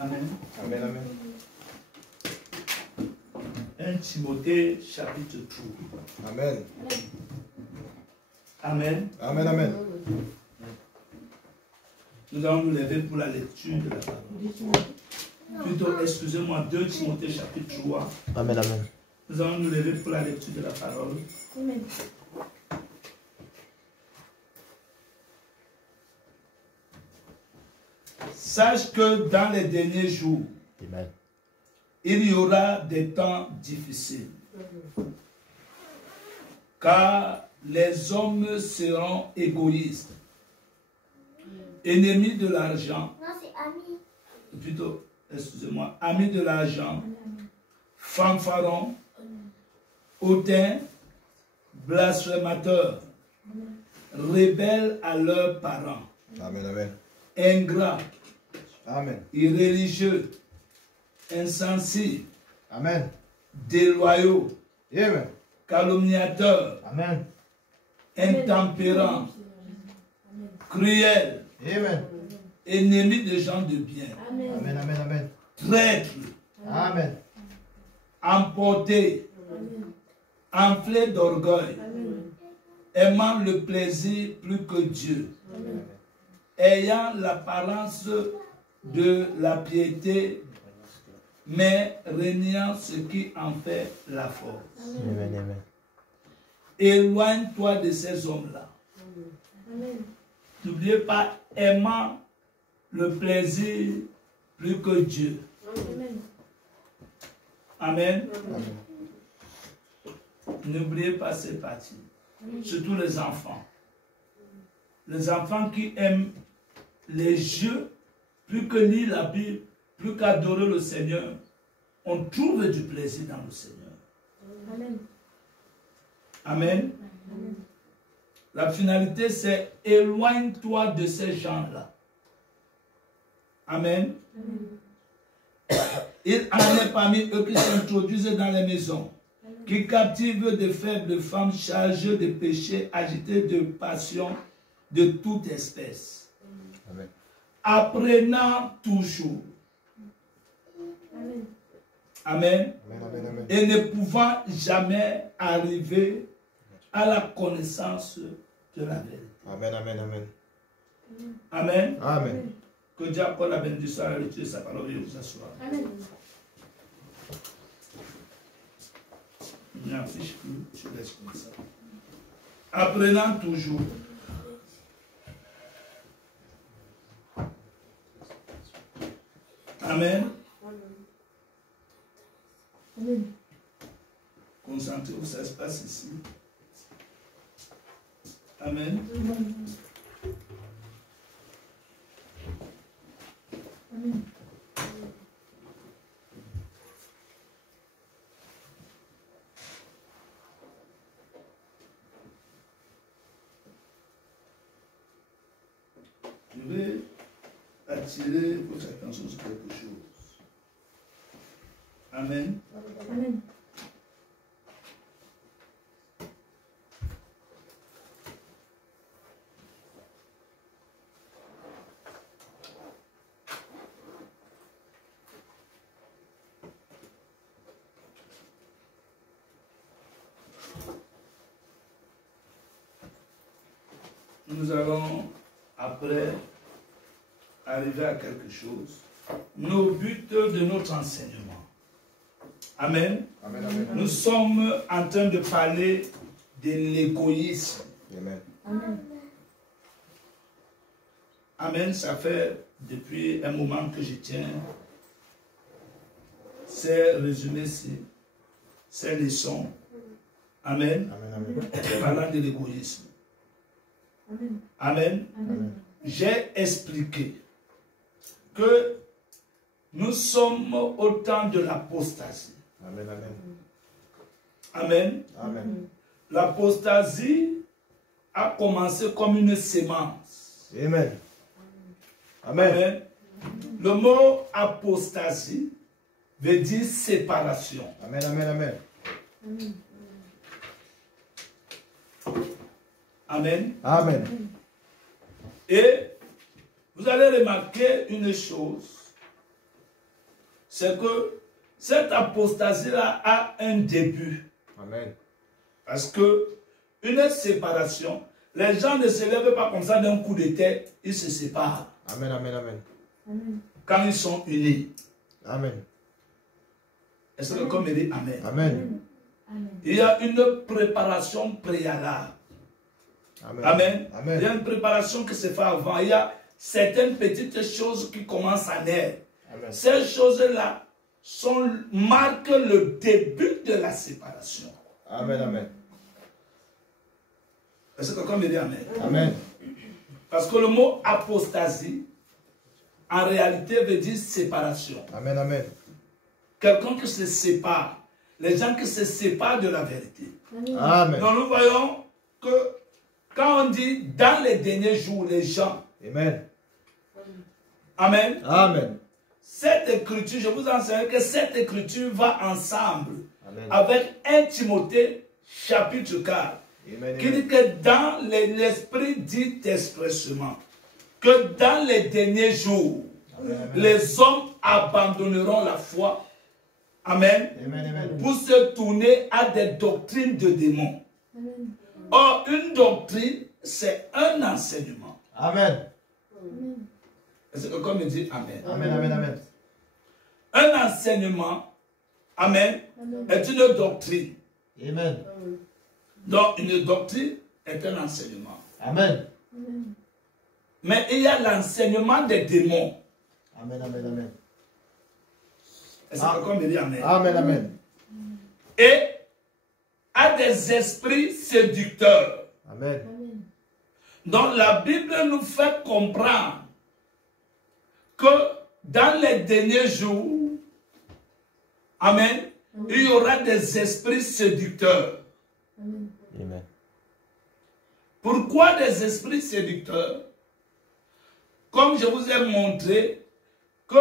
Amen. Amen, amen. 1 Timothée chapitre 3. Amen. Amen. Amen, amen. Nous allons nous lever pour la lecture de la parole. Plutôt, excusez-moi, 2 Timothée chapitre 3. Amen, amen. Nous allons nous lever pour la lecture de la parole. Amen. Sache que dans les derniers jours, Amen. il y aura des temps difficiles. Car les hommes seront égoïstes, ennemis de l'argent, Non, c'est ami. plutôt, excusez-moi, amis de l'argent, fanfarons, hautains, blasphémateurs, rebelles à leurs parents, Amen, amen. ingrats, Amen. irréligieux, insensibles, Amen. déloyaux, Amen. calomniateurs, Amen. intempérants, cruels, Amen. ennemis des gens de bien, Amen. Amen, amen, amen. traîtres, Amen. emportés, enflés d'orgueil, aimant le plaisir plus que Dieu, ayant l'apparence de la piété, mais régnant ce qui en fait la force. Amen, amen. Éloigne-toi de ces hommes-là. N'oubliez pas, aimant le plaisir plus que Dieu. Amen. N'oubliez pas ces parties. Surtout les enfants. Les enfants qui aiment les jeux plus que lire la Bible, plus qu'adorer le Seigneur, on trouve du plaisir dans le Seigneur. Amen. Amen. La finalité, c'est éloigne-toi de ces gens-là. Amen. Il en est parmi eux qui s'introduisent dans les maisons, qui captivent de faibles femmes chargées de péchés, agitées de passions de toute espèce. Amen. Apprenant toujours. Amen. Amen. Amen, amen, amen. Et ne pouvant jamais arriver à la connaissance de la vérité. Amen, amen, amen. Amen. Amen. Que Dieu accorde la bénédiction à la lecture de sa parole et vous assoire. Amen. Il n'y affiche plus, je laisse comme ça. Apprenant toujours. Amen. Amen. Concentrez-vous, ça se passe ici. Amen. Amen. Je vais attirer votre attention sur quelque chose. Amen. Amen. Nous allons après arriver à quelque chose. Nos buts de notre enseignement. Amen. Amen, amen. Nous sommes en train de parler de l'égoïsme. Amen. Amen. Amen. Ça fait depuis un moment que je tiens ces résumés-ci, ces leçons. Amen. Amen, amen. Parlant de l'égoïsme. Amen. Amen. Amen. J'ai expliqué que nous sommes au temps de l'apostasie. Amen, amen. Amen. Amen. L'apostasie a commencé comme une sémence. Amen. Amen. Amen. Le mot apostasie veut dire séparation. Amen, amen, amen. Amen. Amen. Et vous allez remarquer une chose. c'est que cette apostasie-là a un début. Amen. Parce que une séparation, les gens ne se lèvent pas comme ça d'un coup de tête, ils se séparent. Amen, amen, amen. Amen. Quand ils sont unis. Amen. Est-ce que comme il dit Amen? Amen. Amen. Il y a une préparation préalable. Amen. Amen. Amen. Il y a une préparation qui se fait avant. Il y a certaines petites choses qui commencent à naître. Amen. Ces choses-là marquent le début de la séparation. Amen, amen. Est-ce que comme il dit Amen? Amen. Parce que le mot apostasie, en réalité, veut dire séparation. Amen, amen. Quelqu'un qui se sépare. Les gens qui se séparent de la vérité. Amen. Amen. Donc nous voyons que quand on dit dans les derniers jours, les gens. Amen. Amen. Amen. Cette écriture, je vous enseigne que cette écriture va ensemble Amen. avec 1 Timothée chapitre 4. Amen. Qui dit que dans l'esprit dit expressément que dans les derniers jours, Amen. les hommes abandonneront la foi. Amen. Amen, amen. Pour se tourner à des doctrines de démons. Amen. Or, une doctrine, c'est un enseignement. Amen. Amen. Est-ce que comme il dit Amen? Amen, amen, amen. Un enseignement, Amen, Amen. est une doctrine. Amen. Donc, une doctrine est un enseignement. Amen. Amen. Mais il y a l'enseignement des démons. Amen, amen, amen. Est-ce que comme il dit Amen? Amen, amen. Et à des esprits séducteurs. Amen. Amen. Donc la Bible nous fait comprendre que dans les derniers jours, Amen, il y aura des esprits séducteurs. Amen. Amen. Pourquoi des esprits séducteurs? Comme je vous ai montré que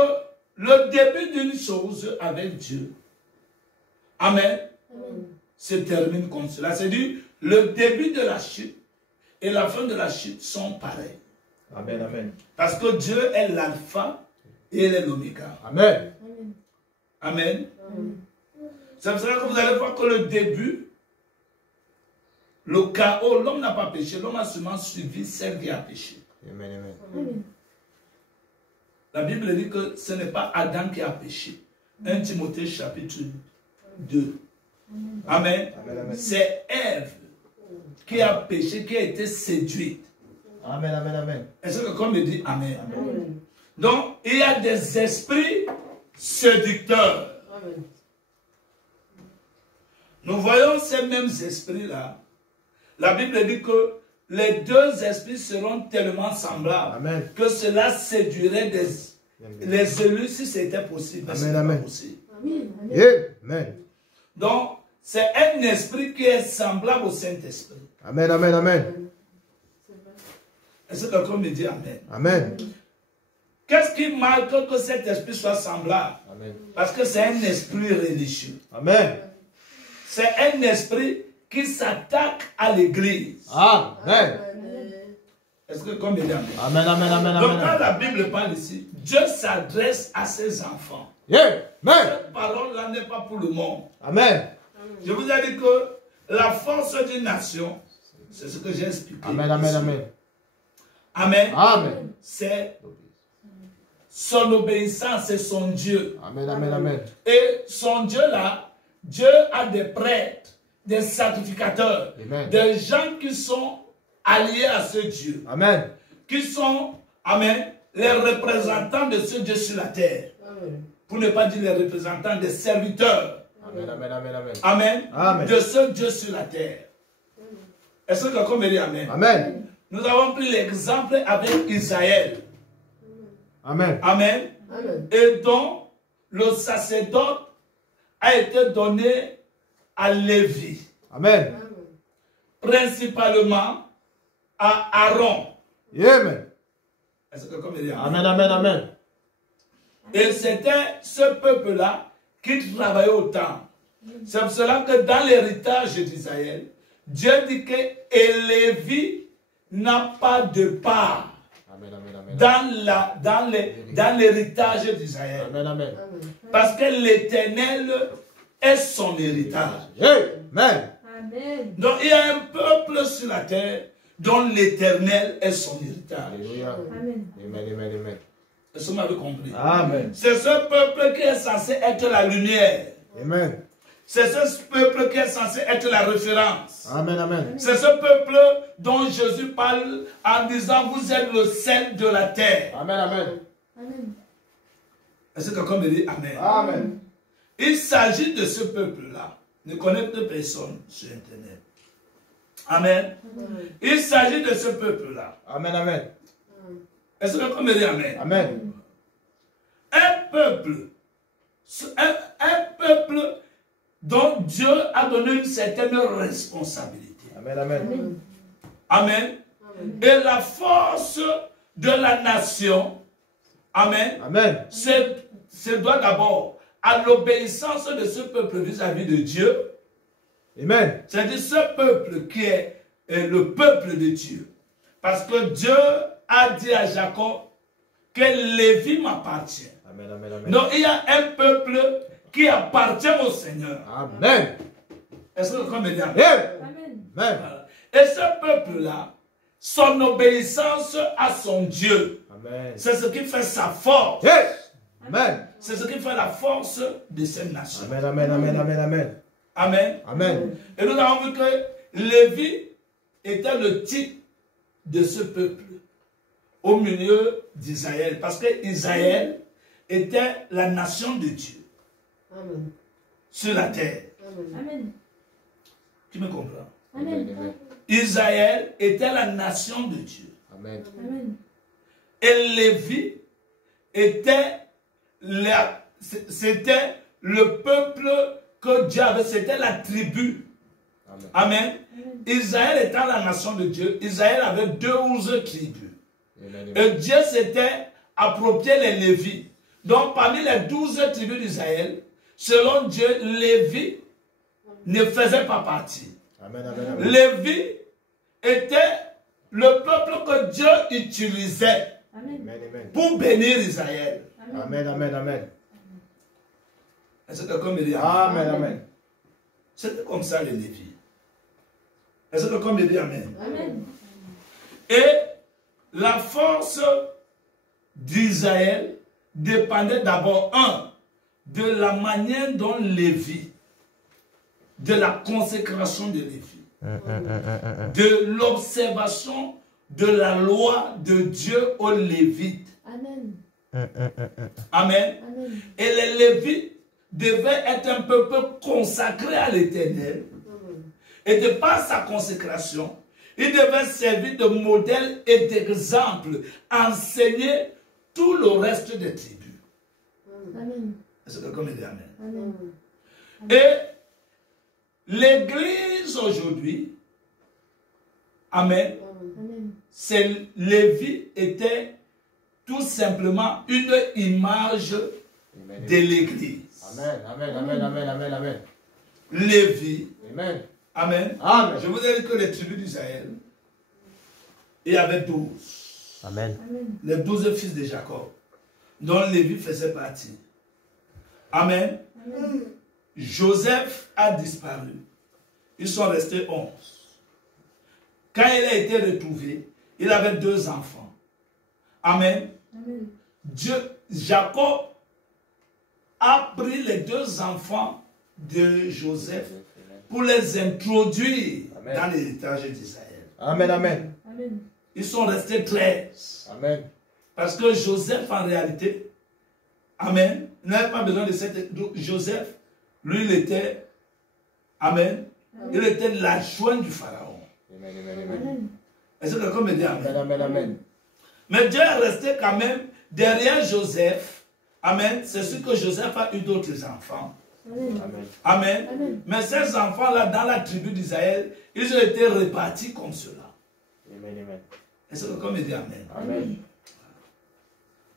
le début d'une chose avec Dieu, Amen, Amen. se termine comme cela. C'est-à-dire, le début de la chute et la fin de la chute sont pareils. Amen, amen. Parce que Dieu est l'alpha et il est l'oméga. Amen. Amen. Amen. Amen. C'est pour cela que vous allez voir que le début, le chaos, l'homme n'a pas péché, l'homme a seulement suivi celle qui a péché. Amen, amen. Amen. La Bible dit que ce n'est pas Adam qui a péché. 1 Timothée chapitre 2. Amen. Amen, amen. C'est Ève qui a péché, qui a été séduite. Amen, amen, amen. Est-ce que comme il dit Amen? Amen. Donc, il y a des esprits séducteurs. Amen. Nous voyons ces mêmes esprits-là. La Bible dit que les deux esprits seront tellement semblables Amen. que cela séduirait les élus si c'était possible. Mais Amen, ce n'est pas amen. possible. Amen. Amen. Donc, c'est un esprit qui est semblable au Saint-Esprit. Amen, amen, amen. Est-ce que quelqu'un me dit Amen? Amen. Qu'est-ce qui marque que cet esprit soit semblable? Amen. Parce que c'est un esprit religieux. Amen. C'est un esprit qui s'attaque à l'église. Amen. Est-ce que comme il dit Amen? Amen, amen, amen, Donc quand amen. la Bible parle ici, Dieu s'adresse à ses enfants. Amen. Cette parole-là n'est pas pour le monde. Amen. Je vous ai dit que la force d'une nation, c'est ce que j'ai expliqué. Amen, amen, ici. amen. Amen. Amen. C'est son obéissance, c'est son Dieu. Amen, amen, amen. Et son Dieu là, Dieu a des prêtres, des sacrificateurs, Amen. des gens qui sont alliés à ce Dieu, Amen. qui sont, amen, les représentants de ce Dieu sur la terre. Pour ne pas dire les représentants des serviteurs. Amen, amen, amen, amen. Amen. Amen. De ce Dieu sur la terre. Est-ce que quelqu'un me dit Amen? Amen. Nous avons pris l'exemple avec Isaïe. Amen. Amen. Et donc, le sacerdoce a été donné à Lévi. Amen. Principalement à Aaron. Amen. Est-ce que quelqu'un me dit Amen? Amen, amen, amen. Et c'était ce peuple-là qui travaillait au temple. C'est pour cela que dans l'héritage d'Israël, Dieu dit que Lévi n'a pas de part Amen, amen, amen. dans l'héritage d'Israël. Amen, amen. Parce que l'Éternel est son héritage. Amen. Amen. Donc il y a un peuple sur la terre dont l'Éternel est son héritage. Alléluia. Amen. Amen, amen, amen. Est-ce que vous m'avez compris? Amen. C'est ce peuple qui est censé être la lumière. Amen. C'est ce peuple qui est censé être la référence. Amen, amen. C'est ce peuple dont Jésus parle en disant vous êtes le sel de la terre. Amen, amen. Amen. Est-ce que quelqu'un me dit Amen? Amen. Il s'agit de ce peuple-là. Ne connaît plus personne sur Internet. Amen. Il s'agit de ce peuple-là. Amen, amen. Est-ce que quelqu'un me dit Amen? Amen. Un peuple dont Dieu a donné une certaine responsabilité. Amen, amen. Amen. Et la force de la nation, amen, Amen. se doit d'abord à l'obéissance de ce peuple vis-à-vis de Dieu. Amen. C'est-à-dire ce peuple qui est le peuple de Dieu. Parce que Dieu a dit à Jacob que Lévi m'appartient. Amen, amen, amen. Donc il y a un peuple qui appartient au Seigneur. Amen. Est-ce que quelqu'un me dit Amen? Amen. Amen. Voilà. Et ce peuple-là, son obéissance à son Dieu, Amen. c'est ce qui fait sa force. Amen. C'est ce qui fait la force de cette nation. Amen, amen, amen, amen, amen. Amen. Amen. Et nous avons vu que Lévi était le type de ce peuple au milieu d'Israël. Parce que Israël était la nation de Dieu sur la terre. Amen. Tu me comprends? Amen. Israël était la nation de Dieu. Amen. Amen. Et Lévi était c'était le peuple que Dieu avait, c'était la tribu. Amen. Amen. Israël étant la nation de Dieu, Israël avait 12 tribus. Amen. Et Dieu s'était approprié les Lévis. Donc parmi les 12 tribus d'Israël, selon Dieu, Lévi ne faisait pas partie. Amen, amen, amen. Lévi était le peuple que Dieu utilisait Amen. Amen, amen. pour bénir Israël. Amen, amen, amen. Est-ce que quelqu'un me dit Amen, amen. C'était comme ça les Lévis. Est-ce que quelqu'un me dit Amen? Amen. Et la force d'Israël dépendait d'abord, de la manière dont Lévi, de la consécration de Lévi, de l'observation de la loi de Dieu aux Lévites. Amen. Amen. Amen. Et les Lévites devaient être un peuple consacré à l'Éternel. Et de par sa consécration, ils devaient servir de modèle et d'exemple, enseigner tout le reste des tribus. Amen. Est-ce que quelqu'un me dit Amen? Amen. Et l'Église aujourd'hui, Amen, Amen. c'est Lévi était tout simplement une image de l'Église. Amen, amen, amen, amen, amen, amen. Lévi, Amen. Amen. Amen. Je vous ai dit que les tribus d'Israël, il y avait 12. Amen. Amen. Les 12 fils de Jacob, dont Lévi faisait partie. Amen. Amen. Joseph a disparu. Ils sont restés 11. Quand il a été retrouvé, il avait 2 enfants. Amen. Amen. Jacob a pris les 2 enfants de Joseph pour les introduire Amen. dans l'héritage d'Israël. Amen, amen. Amen. Ils sont restés 13. Amen. Parce que Joseph, en réalité, Amen, n'avait pas besoin de cette... Joseph, lui, il était, Amen, il était l'adjoint du Pharaon. Amen, amen, amen. Amen. Est-ce que quelqu'un me dit Amen, Amen? amen, amen. Mais Dieu est resté quand même derrière Joseph. Amen. C'est sûr que Joseph a eu d'autres enfants. Amen. Amen. Amen. Amen. Mais ces enfants-là, dans la tribu d'Israël, ils ont été répartis comme cela. Amen, amen. Est-ce que quelqu'un me dit Amen? Amen.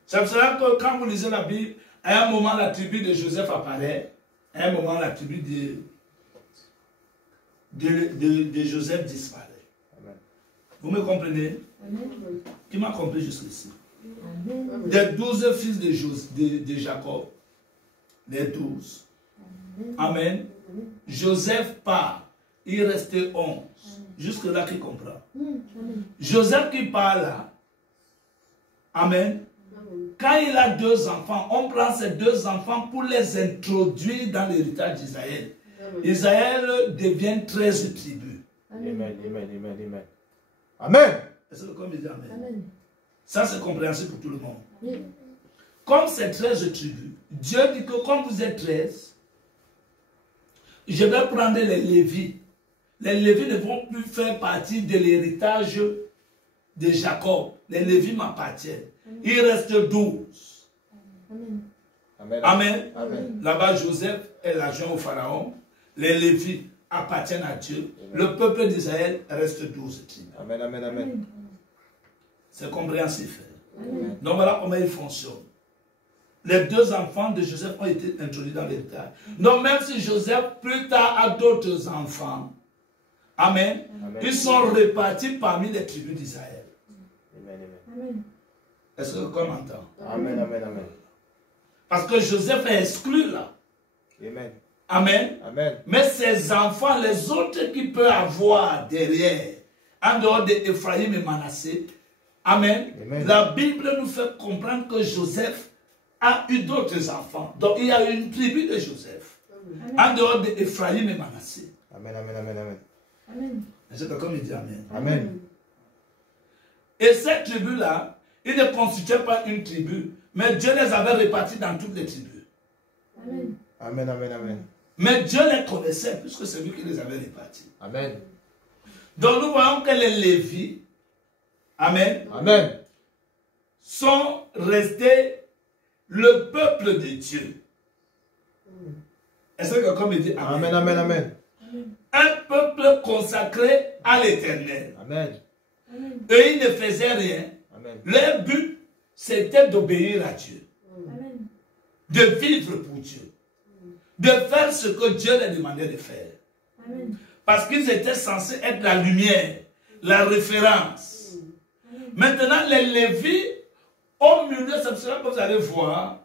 C'est pour cela que quand vous lisez la Bible, à un moment la tribu de Joseph apparaît, à un moment la tribu de Joseph disparaît. Amen. Vous me comprenez? Amen. Qui m'a compris jusqu'ici? Amen. Des 12 fils de Jacob, les 12. Amen. Joseph part, il restait 11. Jusque-là, qui comprend? Joseph qui part là, amen. Quand il a 2 enfants, on prend ces 2 enfants pour les introduire dans l'héritage d'Israël. Israël devient 13 tribus. Amen, amen, amen, amen. Amen. Est-ce que comme il dit amen? Ça, c'est compréhensible pour tout le monde. Comme c'est 13 tribus, Dieu dit que comme vous êtes 13, je vais prendre les Lévis. Les Lévis ne vont plus faire partie de l'héritage de Jacob. Les Lévis m'appartiennent. Il reste 12. Amen. Amen. Amen. Là-bas, Joseph est l'agent au Pharaon. Les Lévis appartiennent à Dieu. Le peuple d'Israël reste 12 tribus. Amen, amen, amen. C'est compréhensif. Amen. Donc voilà comment il fonctionne. Les 2 enfants de Joseph ont été introduits dans l'héritage. Donc même si Joseph plus tard a d'autres enfants, amen, Amen. ils sont répartis parmi les tribus d'Israël. Amen, amen. Est-ce que qu'on entend? Amen, amen, amen. Parce que Joseph est exclu là. Amen. Amen. Amen. Mais ses enfants, les autres qu'il peut avoir derrière, en dehors d'Ephraïm et Manassé, amen. Amen. La Bible nous fait comprendre que Joseph a eu d'autres enfants. Donc il y a une tribu de Joseph, en dehors d'Ephraïm et Manassé. Amen, amen, amen, amen. Amen. C'est comme il dit amen. Amen. Et cette tribu-là, ils ne constituaient pas une tribu, mais Dieu les avait répartis dans toutes les tribus. Amen. Amen, amen, amen. Mais Dieu les connaissait, puisque c'est lui qui les avait répartis. Amen. Donc nous voyons que les Lévis, amen, Amen. sont restés le peuple de Dieu. Est-ce que comme il dit amen? Amen, amen, amen. Un peuple consacré à l'Éternel. Amen. Eux, ils ne faisaient rien. Amen. Leur but, c'était d'obéir à Dieu. Amen. De vivre pour Dieu. De faire ce que Dieu leur demandait de faire. Amen. Parce qu'ils étaient censés être la lumière, la référence. Maintenant, les Lévis, au milieu, c'est cela que vous allez voir.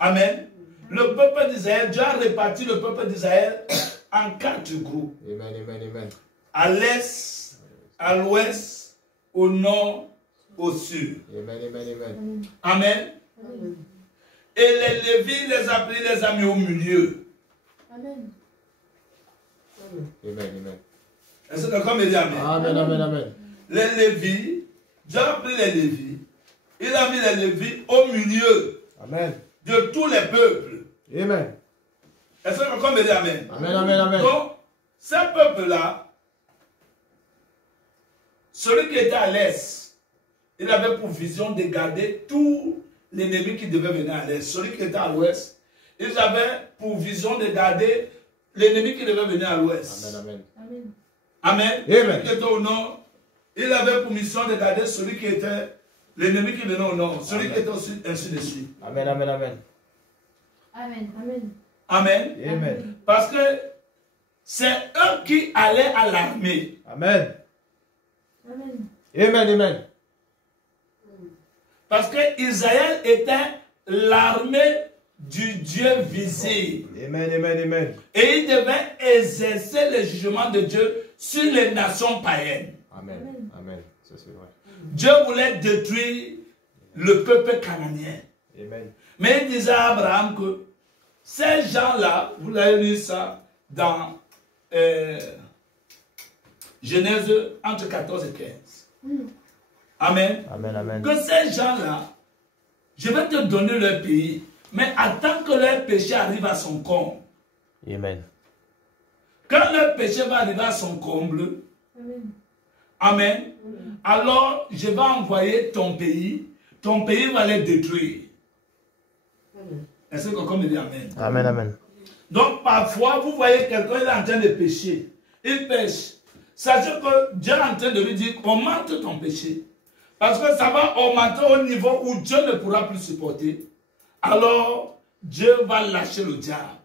Amen. Le peuple d'Israël, Dieu a réparti le peuple d'Israël en 4 groupes. Amen, amen, amen. À l'est, à l'ouest, au nord, au sud. Amen, amen, amen. Amen. Et les Lévis, les a pris, les a mis au milieu. Amen. Amen, amen. Est-ce que comme il dit amen? Amen, amen, amen. Les Lévis, Dieu a pris les Lévis, il a mis les Lévis au milieu Amen. de tous les peuples. Amen. Est-ce que comme il dit amen? Amen, amen, amen. Donc, ces peuples-là, celui qui était à l'est, il avait pour vision de garder tout l'ennemi qui devait venir à l'est. Celui qui était à l'ouest, ils avaient pour vision de garder l'ennemi qui devait venir à l'ouest. Amen, amen. Amen. Amen. Amen. Celui qui était au nord, il avait pour mission de garder celui qui était l'ennemi qui venait au nord. Celui qui était au sud, ainsi de suite. Amen, amen, amen. Amen. Amen. Amen. Amen. Parce que c'est eux qui allaient à l'armée. Amen. Amen. Amen, amen. Parce que Israël était l'armée du Dieu visible. Amen, amen, amen. Et il devait exercer le jugement de Dieu sur les nations païennes. Amen, amen. Ça c'est vrai. Dieu voulait détruire le peuple cananien. Amen. Mais il disait à Abraham que ces gens-là, vous avez lu ça dans Genèse entre 14 et 15. Amen. Amen, amen. Que ces gens-là, je vais te donner leur pays, mais attends que leur péché arrive à son comble. Amen. Quand leur péché va arriver à son comble, Amen. amen, alors je vais envoyer ton pays va les détruire. Est-ce que quelqu'un me dit amen? Amen, amen. Donc parfois, vous voyez quelqu'un il est en train de pécher. Il pêche. Sachez que Dieu est en train de lui dire, augmente ton péché. Parce que ça va augmenter au niveau où Dieu ne pourra plus supporter. Alors, Dieu va lâcher le diable.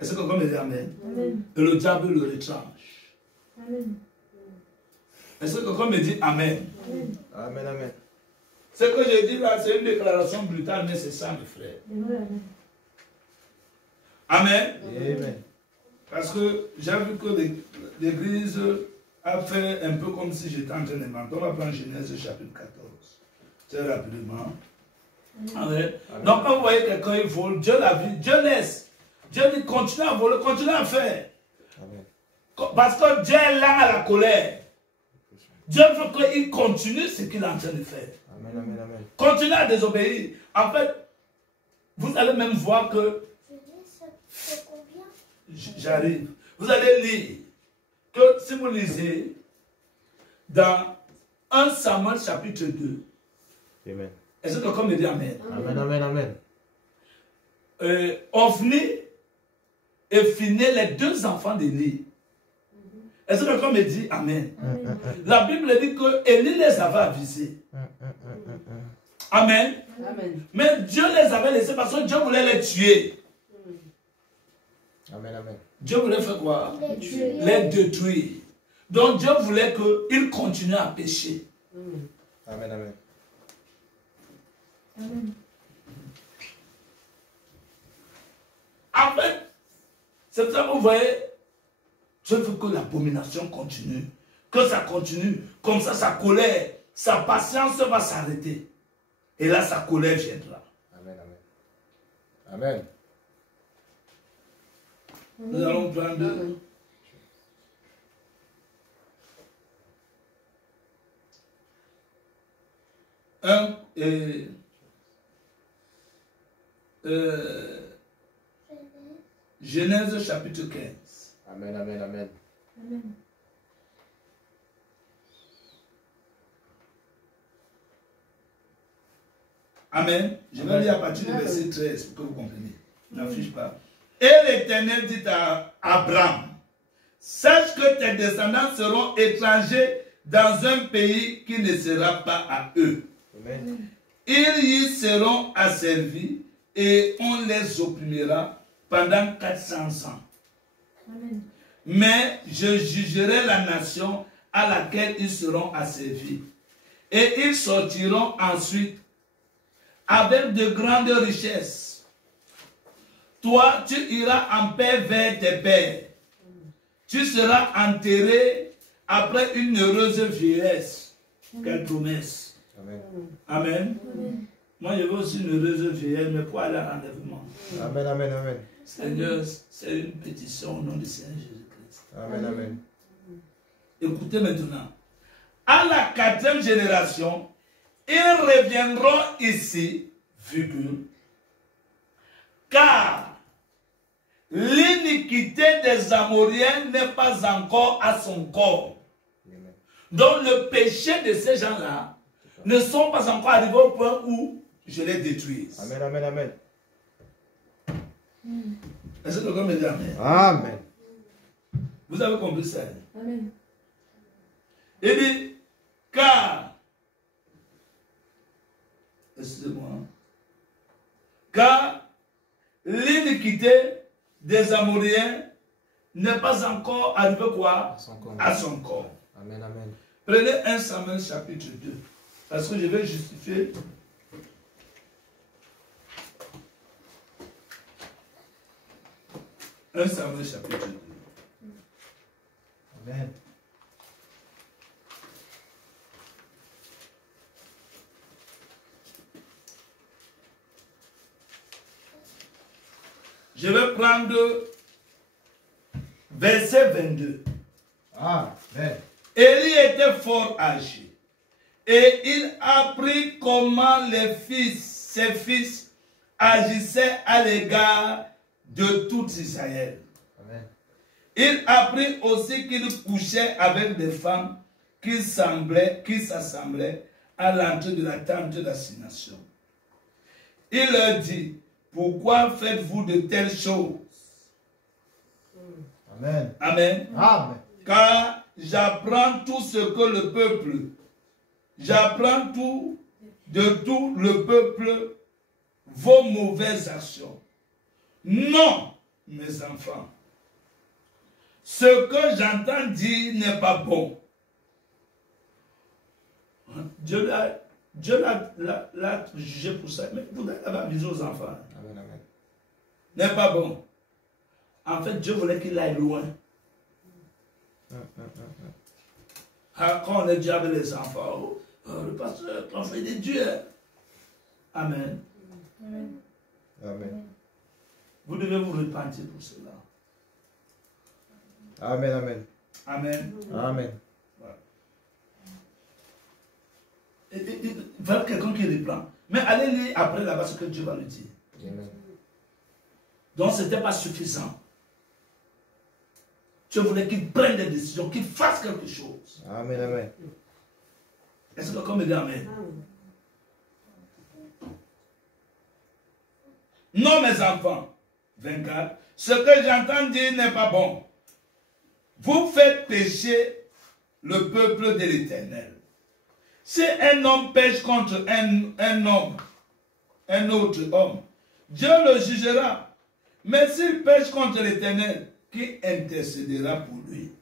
Est-ce que quelqu'un me dit amen? Amen. Et le diable le retranche. Amen. Est-ce que quelqu'un me dit amen? Amen. Amen, amen. Ce que je dis là, c'est une déclaration brutale, mais c'est ça, mes frères. Amen. Amen. Parce que j'ai vu que l'Église a fait un peu comme si j'étais en train de mentir. On va prendre Genèse chapitre 14. Très rapidement. Amen. Donc quand vous voyez quelqu'un il vole, Dieu l'a vu, Dieu laisse. Dieu dit continue à voler, continue à faire. Amen. Parce que Dieu est là à la colère. Dieu veut qu'il continue ce qu'il est en train de faire. Amen, amen, amen. Continue à désobéir. En fait, vous allez même voir que... J'arrive. Vous allez lire que si vous lisez dans 1 Samuel chapitre 2, Amen. est-ce que quelqu'un me dit Amen? Amen, amen, amen. Ophni et Phiné, les deux enfants d'Élie. Est-ce que quelqu'un me dit Amen? La Bible dit que Élie les avait avisés. Amen. Amen. Mais Dieu les avait laissés parce que Dieu voulait les tuer. Amen, amen. Dieu voulait faire quoi? tuer. Les détruire. Donc Dieu voulait qu'ils continuent à pécher. Amen, amen. Amen. En fait, c'est pour ça que vous voyez, Dieu veut que l'abomination continue, que ça continue. Comme ça, sa colère, sa patience va s'arrêter. Et là, sa colère viendra. Amen, amen. Amen. Nous allons prendre... Genèse chapitre 15. Amen, amen, amen. Amen. Amen. Je vais lire à partir du verset 13 pour que vous compreniez. N'affiche pas. Et l'Éternel dit à Abraham, sache que tes descendants seront étrangers dans un pays qui ne sera pas à eux. Amen. Ils y seront asservis et on les opprimera pendant 400 ans. Amen. Mais je jugerai la nation à laquelle ils seront asservis. Et ils sortiront ensuite avec de grandes richesses. Toi, tu iras en paix vers tes pères. Tu seras enterré après une heureuse vieillesse. Quelle promesse. Amen. Amen. Amen. Moi, je veux aussi une heureuse vieillesse, mais pour aller à l'enlèvement. Amen, amen, amen. Seigneur, c'est une pétition au nom du Seigneur Jésus-Christ. Amen, amen. Écoutez maintenant. À la 4e génération, ils reviendront ici, virgule, car l'iniquité des Amoriens n'est pas encore à son corps. Amen. Donc le péché de ces gens-là ne sont pas encore arrivés au point où je les détruise. Amen, amen, amen. Est-ce que quelqu'un me dit Amen? Amen. Vous avez compris ça? Amen. Il dit, car, excusez-moi, car l'iniquité des Amoriens n'est pas encore arrivée quoi? À son corps. Amen, amen. Prenez 1 Samuel chapitre 2, parce que je vais justifier. Un Samuel chapitre 2. Amen. Je vais prendre verset 22. Amen. Élie était fort âgé et il apprit comment ses fils agissaient à l'égard de tout Israël. Amen. Il apprit aussi qu'il couchait avec des femmes qui s'assemblaient à l'entrée de la tente d'assignation. Il leur dit, pourquoi faites-vous de telles choses? Amen. Amen. Amen. Car j'apprends tout ce que le peuple, j'apprends tout de tout le peuple vos mauvaises actions. Non, mes enfants. Ce que j'entends dire n'est pas bon. Dieu Dieu l'a jugé pour ça. Mais vous avez avisé aux enfants. Amen, amen. N'est pas bon. En fait, Dieu voulait qu'il aille loin. Quand on est déjà avec les enfants, le pasteur, on fait des dieux. Amen. Amen. Amen. Vous devez vous repentir pour cela. Amen, amen. Amen. Amen. Voilà. Voilà quelqu'un qui reprend. Mais allez lire après là-bas ce que Dieu va lui dire. Amen. Donc ce n'était pas suffisant. Dieu voulait qu'il prenne des décisions, qu'il fasse quelque chose. Amen, amen. Est-ce que quelqu'un me dit amen? Non, mes enfants. 24. Ce que j'entends dire n'est pas bon. Vous faites pécher le peuple de l'Éternel. Si un homme pêche contre un homme, un autre homme, Dieu le jugera. Mais s'il pêche contre l'Éternel, qui intercédera pour lui?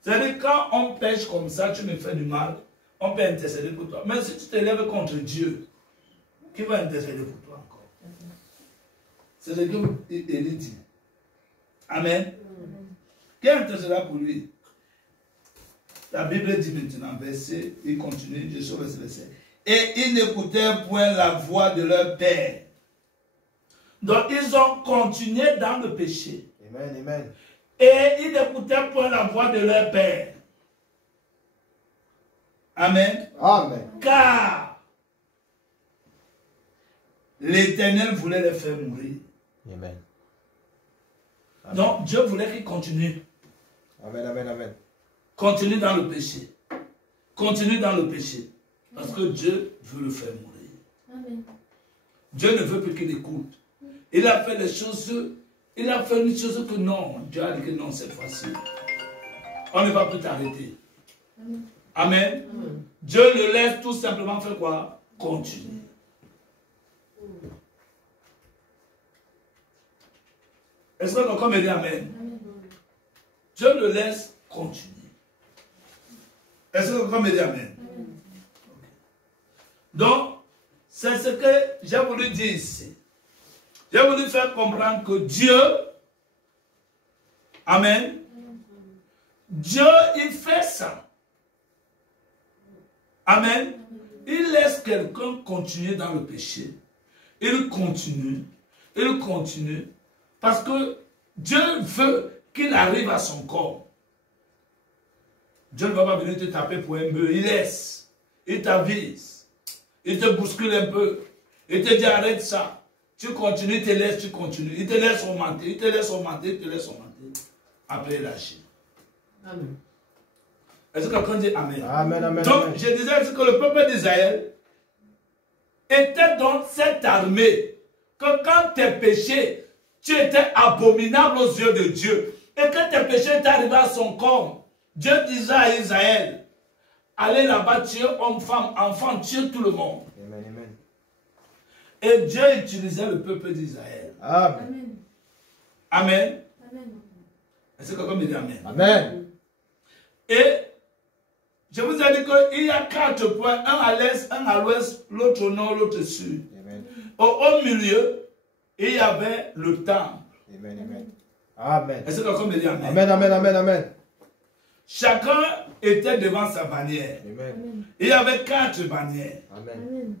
C'est-à-dire, quand on pêche comme ça, tu me fais du mal, on peut intercéder pour toi. Mais si tu te lèves contre Dieu, qui va intercéder pour toi encore? C'est ce que Élie dit. Amen. Qui intercédera pour lui? La Bible dit maintenant, verset, il continue, je suis verset. Et ils n'écoutèrent point la voix de leur père. Donc ils ont continué dans le péché. Amen, amen. Et ils n'écoutaient point la voix de leur père. Amen. Amen. Car l'Éternel voulait les faire mourir. Amen. Donc Dieu voulait qu'ils continuent. Amen, amen, amen. Continue dans le péché. Continue dans le péché. Parce que Dieu veut le faire mourir. Amen. Dieu ne veut plus qu'il écoute. Il a fait les choses, il a fait une chose que non. Dieu a dit que non cette fois-ci. On ne va plus t'arrêter. Amen. Amen. Amen. Dieu le laisse tout simplement faire quoi? Continuer. Est-ce que quelqu'un me dit amen? Amen. Dieu le laisse continuer. Est-ce que quelqu'un me dit amen? Amen. Donc, c'est ce que j'ai voulu dire ici. J'ai voulu faire comprendre que Dieu, amen, Dieu, il fait ça. Amen. Il laisse quelqu'un continuer dans le péché. Il continue, parce que Dieu veut qu'il arrive à son corps. Dieu ne va pas venir te taper pour un bœuf. Il laisse, il t'avise, il te bouscule un peu, il te dit arrête ça. Tu continues, il te laisse, tu continues. Il te laisse augmenter, il te laisse augmenter, il te laisse augmenter. Après, lâcher. Amen. Est-ce que quelqu'un dit amen? Amen, amen. Donc, amen. je disais que le peuple d'Israël était dans cette armée. Que quand tes péchés, tu étais abominable aux yeux de Dieu. Et que tes péchés étaient arrivés à son corps. Dieu disait à Israël, allez là-bas, tuer hommes, femmes, enfants, tuer tout le monde. Amen, amen. Et Dieu utilisait le peuple d'Israël. Amen. Amen. Amen. Amen. Est-ce que quelqu'un me dit amen? Amen. Et je vous ai dit qu'il y a 4 points, un à l'est, un à l'ouest, l'autre au nord, l'autre au sud. Amen. Au milieu, il y avait le temple. Amen, amen. Amen. Est-ce que quelqu'un me dit amen? Amen, amen, amen, amen. Chacun était devant sa bannière. Amen. Amen. Il y avait 4 bannières. Amen.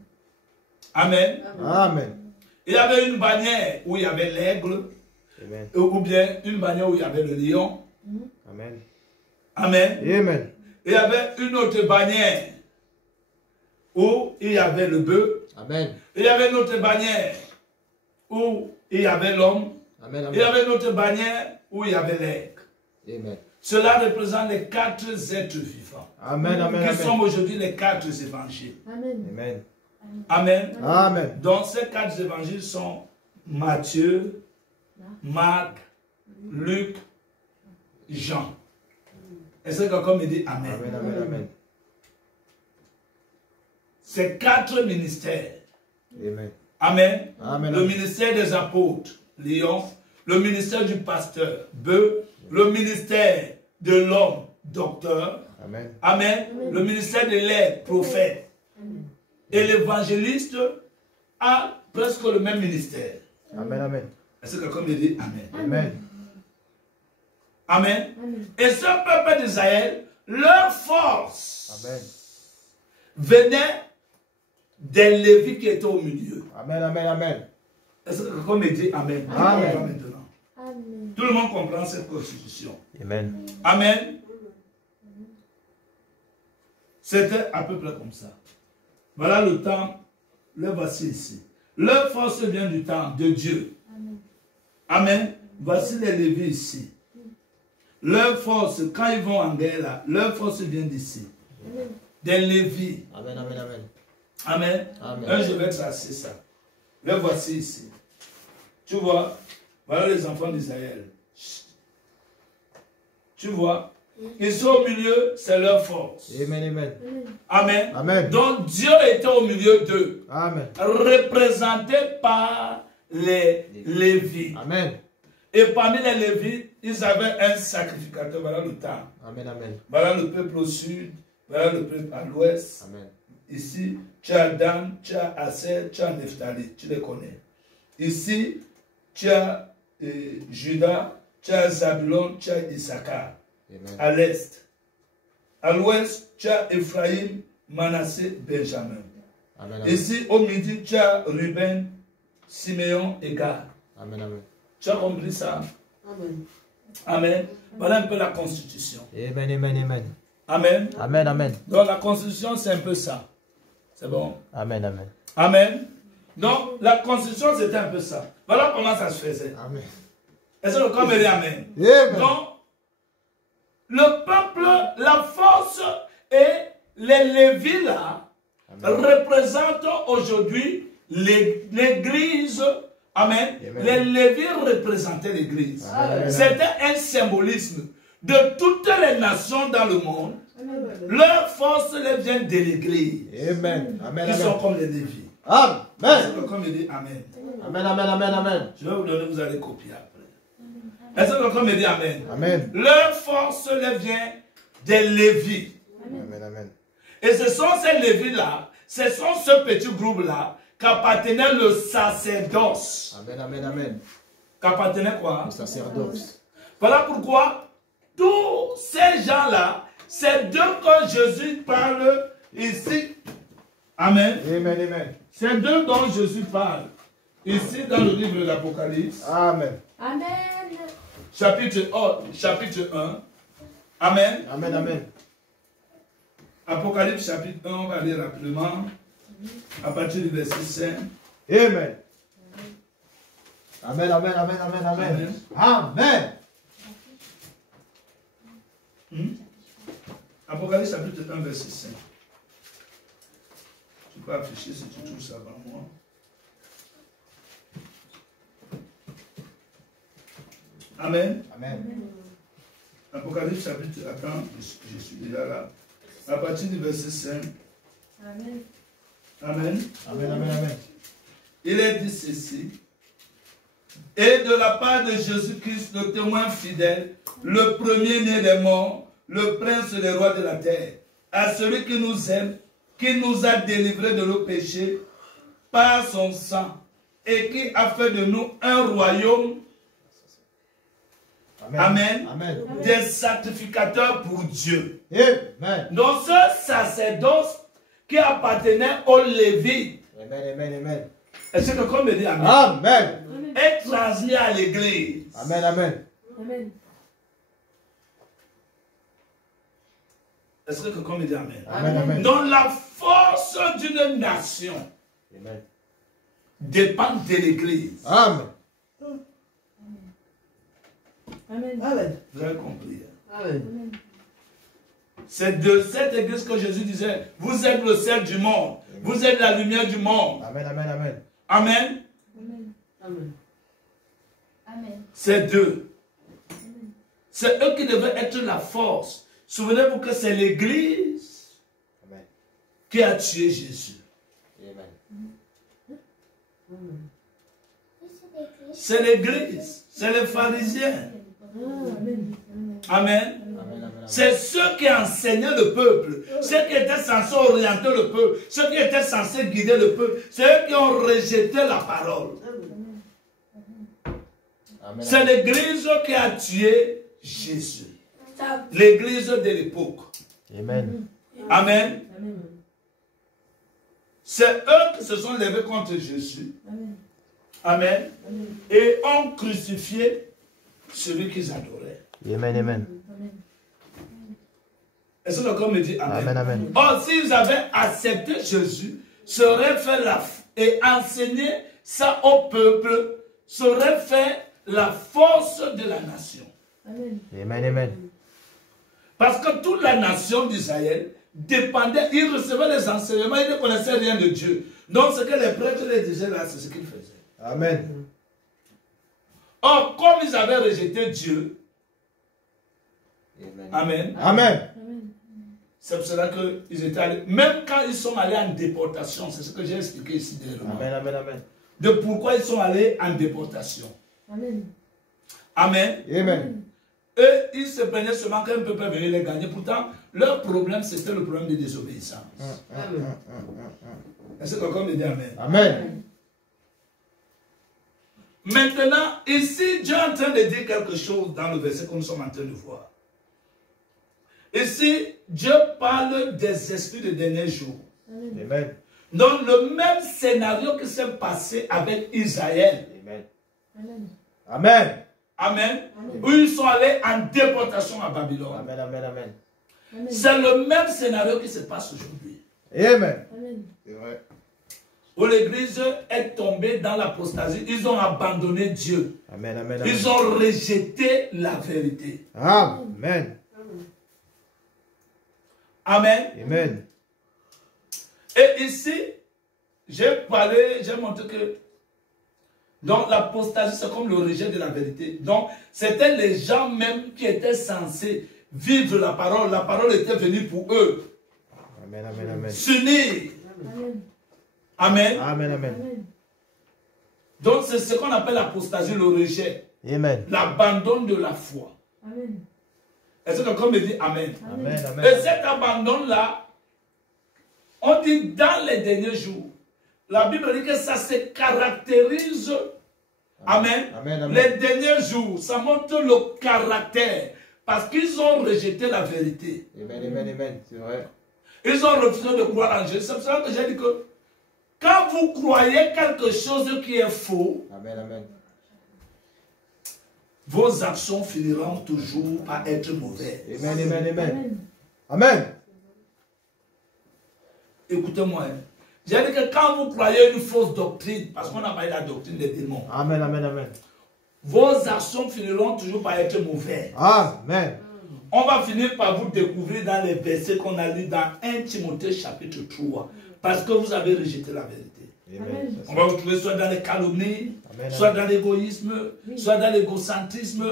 Amen. Amen. Amen. Il y avait une bannière où il y avait l'aigle, Amen. ou bien une bannière où il y avait le lion. Amen. Amen. Amen. Il y avait une autre bannière où il y avait le bœuf. Amen. Il y avait une autre bannière où il y avait l'homme. Amen. Il y Amen. avait une autre bannière où il y avait l'aigle. Amen. Cela représente les 4 êtres vivants. Amen. Amen. Qui sont Amen. aujourd'hui les 4 évangiles. Amen. Amen. Amen. Amen. Donc ces 4 évangiles sont Matthieu, Marc, Luc, Jean. Est-ce que quelqu'un me dit amen? Amen. Amen. Amen. Ces 4 ministères. Amen. Amen. Amen. Le ministère des apôtres, lion. Le ministère du pasteur, bœuf. Le ministère de l'homme, docteur. Amen. Amen. Le ministère de l'air, prophète. Et l'évangéliste a presque le même ministère. Amen, amen. Est-ce que quelqu'un me dit Amen? Amen. Amen. Et ce peuple d'Israël, leur force Amen. venait des Lévites qui étaient au milieu. Amen, amen, amen. Est-ce que quelqu'un me dit Amen? Amen. Maintenant. Tout le monde comprend cette constitution. Amen. Amen. C'était à peu près comme ça. Voilà le temps, le voici ici. Leur force vient du temps de Dieu. Amen. Voici les Lévites ici. Leur force, quand ils vont en guerre là, leur force vient d'ici. Des Lévites. Amen, amen, amen. Amen. Amen. Je vais tracer ça. Le voici ici. Tu vois, voilà les enfants d'Israël. Tu vois, ils sont au milieu, c'est leur force. Amen, amen. Amen. Amen. Donc Dieu était au milieu d'eux, Amen. représenté par les Lévites. Amen. Et parmi les Lévites, ils avaient un sacrificateur. Voilà le temps. Amen, amen. Voilà le peuple au sud, voilà le peuple à l'ouest. Amen. Ici, tu as Dan, tu as Aser, tu as Nephtali, tu les connais. Ici, tu as Judas, tu as Zabulon, tu as Issachar. Amen. À l'est. À l'ouest, tu as Ephraïm, Manassé, Benjamin. Amen, amen. Ici, au midi, tu as Ruben, Siméon et Gad. Amen, amen. Tu as compris ça? Amen. Amen. Voilà un peu la constitution. Amen, amen, amen. Amen. Amen, amen. Donc la constitution, c'est un peu ça. C'est bon? Amen, amen. Amen. Donc la constitution, c'était un peu ça. Voilà comment ça se faisait. Amen. Est-ce que le corps me dit Amen? Amen. Donc, le peuple, la force et les Lévites là représentent aujourd'hui l'église. Amen. Amen. Les Lévites représentaient l'église. Amen. C'était un symbolisme de toutes les nations dans le monde. Leur force les vient de l'église. Amen. Amen, Ils sont amen. comme les Lévites. Amen. Quelqu'un me dit Amen. Amen, amen, amen, amen. Je vais vous donner, vous allez copier après. Est-ce que quelqu'un me dit Amen? Amen. Leur force les vient des Lévites. Amen, amen. Et ce sont ces Lévites-là, ce sont ce petit groupe-là qu'appartenait le sacerdoce. Amen, amen, amen. Qu'appartenait quoi? Le sacerdoce. Voilà pourquoi tous ces gens-là, c'est d'eux que Jésus parle ici. Amen. Amen, amen. C'est d'eux dont Jésus parle ici dans le livre de l'Apocalypse. Amen. Amen. Chapitre 1. Amen. Amen, amen. Apocalypse chapitre 1, on va lire rapidement. À partir du verset 5. Amen. Amen, amen, amen, amen, amen. Amen. Apocalypse chapitre 1, verset 5. Tu peux afficher si tu trouves ça avant moi. Amen. Amen. Apocalypse chapitre, attends, je suis déjà là. À partir du verset 5. Amen. Amen. Amen, amen, amen. Il est dit ceci. Et de la part de Jésus-Christ, le témoin fidèle, le premier-né des morts, le prince des rois de la terre, à celui qui nous aime, qui nous a délivrés de nos péchés par son sang, et qui a fait de nous un royaume, amen, Amen. des sacrificateurs pour Dieu. Amen. Donc ce sacerdoce qui appartenait aux Lévites, Amen, amen, amen. est-ce que quelqu'un me dit amen, Amen. est transmis à l'église. Amen, amen. Amen. Est-ce que quelqu'un me dit amen? Amen, amen. Donc la force d'une nation Amen. dépend de l'église. Amen. Amen. Amen. Vous avez compris. Amen. C'est de cette église que Jésus disait, vous êtes le sel du monde, vous êtes la lumière du monde. Amen, amen, amen. Amen. Amen. Amen. Amen. C'est d'eux. C'est eux qui devaient être la force. Souvenez-vous que c'est l'église Amen. qui a tué Jésus. Amen. C'est l'église, c'est les pharisiens. Amen. Amen. Amen, amen, C'est ceux qui enseignaient le peuple, ceux qui étaient censés orienter le peuple, ceux qui étaient censés guider le peuple, c'est eux qui ont rejeté la parole. C'est l'église qui a tué Jésus. L'église de l'époque. Amen. Amen. C'est eux qui se sont levés contre Jésus. Amen. Et ont crucifié celui qu'ils adoraient. Amen, amen. Est-ce que quelqu'un me dit amen? Amen, amen. Or, s'ils avaient accepté Jésus, seraient fait et enseigné ça au peuple, serait fait la force de la nation. Amen, amen. Parce que toute la nation d'Israël dépendait, ils recevaient les enseignements, ils ne connaissaient rien de Dieu. Donc, ce que les prêtres les disaient là, c'est ce qu'ils faisaient. Amen. Or, comme ils avaient rejeté Dieu, amen. Amen. C'est pour cela qu'ils étaient allés, même quand ils sont allés en déportation, c'est ce que j'ai expliqué ici dernièrement. Amen, amen, amen. De pourquoi ils sont allés en déportation. Amen. Amen. Amen. Eux, ils se plaignaient seulement qu'un peuple venait les gagner. Pourtant, leur problème, c'était le problème de désobéissance. Est-ce que quelqu'un me dit amen? Amen. Maintenant, ici, Dieu est en train de dire quelque chose dans le verset que nous sommes en train de voir. Ici, Dieu parle des esprits des derniers jours. Amen. Donc, le même scénario qui s'est passé avec Israël. Amen. Amen. Amen. Amen. Où ils sont allés en déportation à Babylone. Amen, amen, amen. C'est le même scénario qui se passe aujourd'hui. Amen. Amen. C'est vrai. Où l'église est tombée dans l'apostasie, ils ont abandonné Dieu. Amen, amen, amen. Ils ont rejeté la vérité. Amen. Amen. Amen. Et ici, j'ai montré que donc l'apostasie, c'est comme le rejet de la vérité. Donc, c'était les gens même qui étaient censés vivre la parole. La parole était venue pour eux. Amen, amen, amen. S'unir. Amen. Amen. Amen, amen. Amen. Donc, c'est ce qu'on appelle l'apostasie, le rejet. Amen. L'abandon de la foi. Amen. Est-ce que quelqu'un me dit amen? Amen, Et amen. cet abandon-là, on dit dans les derniers jours. La Bible dit que ça se caractérise. Amen. Amen, amen. Les derniers jours, ça montre le caractère. Parce qu'ils ont rejeté la vérité. Amen, amen, amen. C'est vrai. Ils ont refusé de croire en Jésus. C'est pour ça que j'ai dit que quand vous croyez quelque chose qui est faux, Amen, amen. vos actions finiront toujours par être mauvaises. Amen, amen, amen. Amen. Amen. Écoutez-moi. Hein. J'ai dit que quand vous croyez une fausse doctrine, parce qu'on a parlé de la doctrine des démons, Amen, amen, amen. vos actions finiront toujours par être mauvaises. Amen. On va finir par vous découvrir dans les versets qu'on a lus dans 1 Timothée chapitre 3. Parce que vous avez rejeté la vérité. Amen. On va vous trouver soit dans les calomnies, Amen, soit amen. dans l'égoïsme, soit dans l'égocentrisme.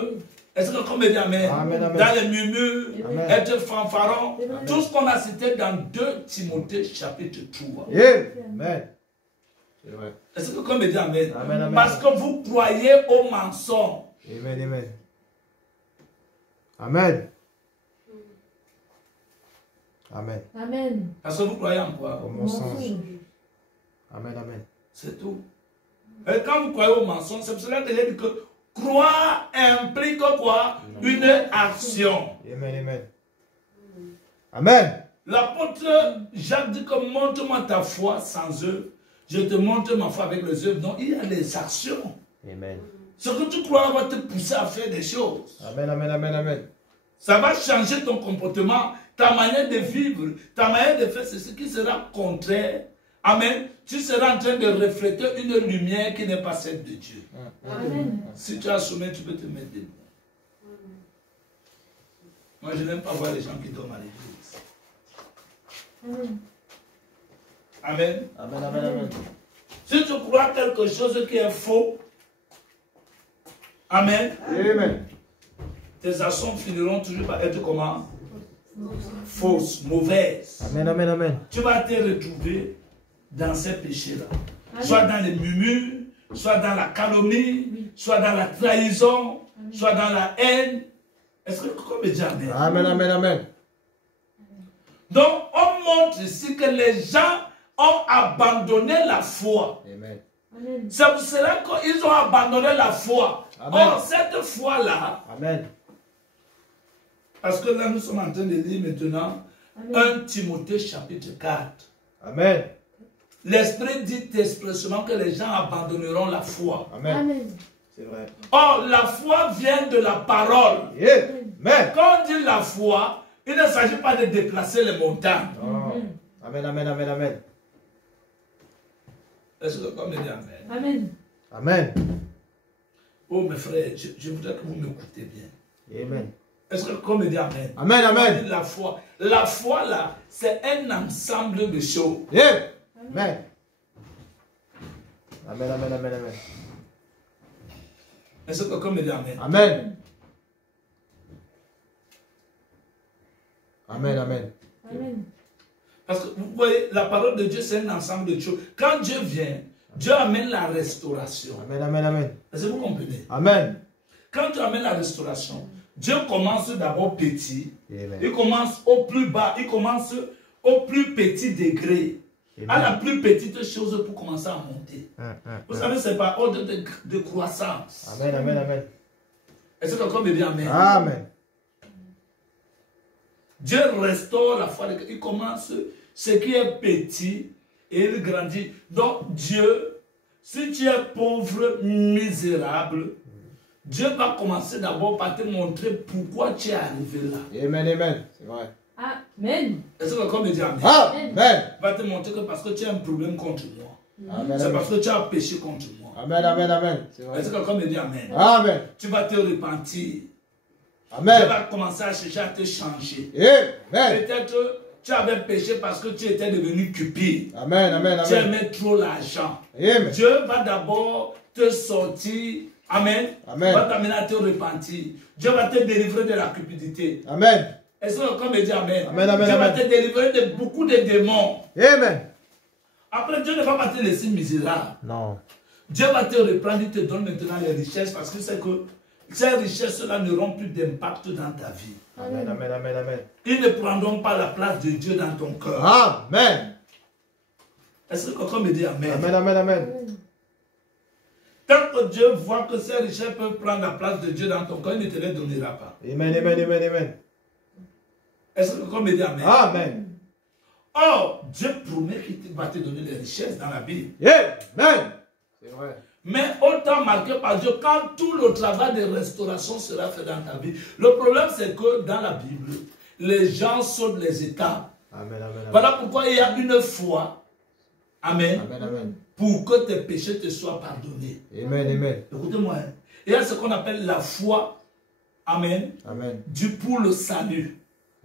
Est-ce que comme dit amen? Amen, amen. Dans les murmures, Amen. être fanfaron, Amen. tout ce qu'on a cité dans 2 Timothée chapitre 3. Amen. C'est vrai. Est-ce que comme dit amen? Amen, amen. Parce que vous croyez au mensonge. Amen, amen. Amen. Amen. Amen. Parce que vous croyez en quoi? Au mensonge. Amen, amen. C'est tout. Et quand vous croyez au mensonge, c'est pour cela que j'ai dit que croire implique quoi? Une action. Amen, amen. Amen. L'apôtre Jacques dit que montre-moi ta foi sans œuvre. Je te montre ma foi avec les œuvres. Donc il y a les actions. Amen. Ce que tu crois va te pousser à faire des choses. Amen, amen, amen, amen. Ça va changer ton comportement, ta manière de vivre, ta manière de faire. C'est ce qui sera contraire. Amen. Tu seras en train de refléter une lumière qui n'est pas celle de Dieu. Amen. Si tu as sommeil, tu peux te mettre debout. Moi, je n'aime pas voir les gens qui dorment à l'église. Amen. Amen. Amen, amen, amen. Si tu crois quelque chose qui est faux, amen, Amen. tes actions finiront toujours par être comment? Fausses, mauvaises. Amen, amen, amen. Tu vas te retrouver dans ces péchés-là. Soit dans les murmures, soit dans la calomnie, soit dans la trahison, soit dans la haine. Est-ce que quelqu'un me dit Amen? Amen, amen, amen. Donc, on montre ici que les gens ont abandonné la foi. Amen. Amen. C'est pour cela qu'ils ont abandonné la foi. Amen. Or, cette foi-là, Amen. parce que là, nous sommes en train de lire maintenant Amen. 1 Timothée chapitre 4. Amen. L'Esprit dit expressément que les gens abandonneront la foi. Amen. Amen. C'est vrai. Or, la foi vient de la parole. Amen. Quand on dit la foi, il ne s'agit pas de déplacer les montagnes. Oh. Amen, amen, amen, amen. Est-ce que comme dit Amen? Amen. Amen. Oh mes frères, je voudrais que vous m'écoutez bien. Amen. Est-ce que comme dit Amen? Amen, amen. La foi là, c'est un ensemble de choses. Amen. Amen, amen, amen, amen. Est-ce que comme dit Amen? Amen. Amen, amen. Amen. Parce que vous voyez, la parole de Dieu, c'est un ensemble de choses. Quand Dieu vient, Dieu amène la restauration. Amen, amen, amen. Est-ce que vous comprenez? Amen. Quand Dieu amène la restauration, Dieu commence d'abord petit. Amen. Il commence au plus bas, il commence au plus petit degré. À la plus petite chose pour commencer à monter. Vous savez, c'est par ordre de croissance. Amen, amen, amen. Est-ce que quelqu'un me dit Amen? Amen. Dieu restaure la foi. Il commence ce qui est petit et il grandit. Donc Dieu, si tu es pauvre, misérable, Dieu va commencer d'abord par te montrer pourquoi tu es arrivé là. Amen, amen. C'est vrai. Amen. Est-ce que quelqu'un me dit Amen? Amen. Il va te montrer que parce que tu as un problème contre moi. Amen, C'est amen. parce que tu as péché contre moi. Amen, amen, amen. C'est vrai. Est-ce que quelqu'un me dit Amen? Amen. Tu vas te repentir. Tu Amen. vas commencer à chercher à te changer. Amen. Peut-être tu avais péché parce que tu étais devenu cupide. Amen, amen, Tu amen. aimais trop l'argent. Amen. Dieu va d'abord te sortir. Amen. Amen. Va t'amener à te repentir. Dieu va te délivrer de la cupidité. Amen. Est-ce que quelqu'un me dit Amen? Amen, amen, Dieu va amen. te délivrer de beaucoup de démons. Amen. Après, Dieu ne va pas te laisser misérable. Non. Dieu va te reprendre, il te donne maintenant les richesses parce que c'est que ces richesses-là n'auront plus d'impact dans ta vie. Amen, amen, amen, amen. Ils ne prendront pas la place de Dieu dans ton cœur. Amen. Est-ce que quelqu'un me dit Amen? Amen, amen, amen. Amen. Tant que Dieu voit que ces richesses peuvent prendre la place de Dieu dans ton cœur, il ne te les donnera pas. Amen, amen, amen, amen. Est-ce que quelqu'un me dit Amen? Amen. Or, Dieu promet qu'il va te donner des richesses dans la Bible. Amen. C'est vrai. Mais autant marqué par Dieu, quand tout le travail de restauration sera fait dans ta vie, le problème c'est que dans la Bible, les gens sautent les étapes. Amen, amen, amen. Voilà pourquoi il y a une foi. Amen. Amen, amen. Pour que tes péchés te soient pardonnés. Amen, amen. Écoutez-moi. Hein. Il y a ce qu'on appelle la foi. Amen. Amen. Pour le salut.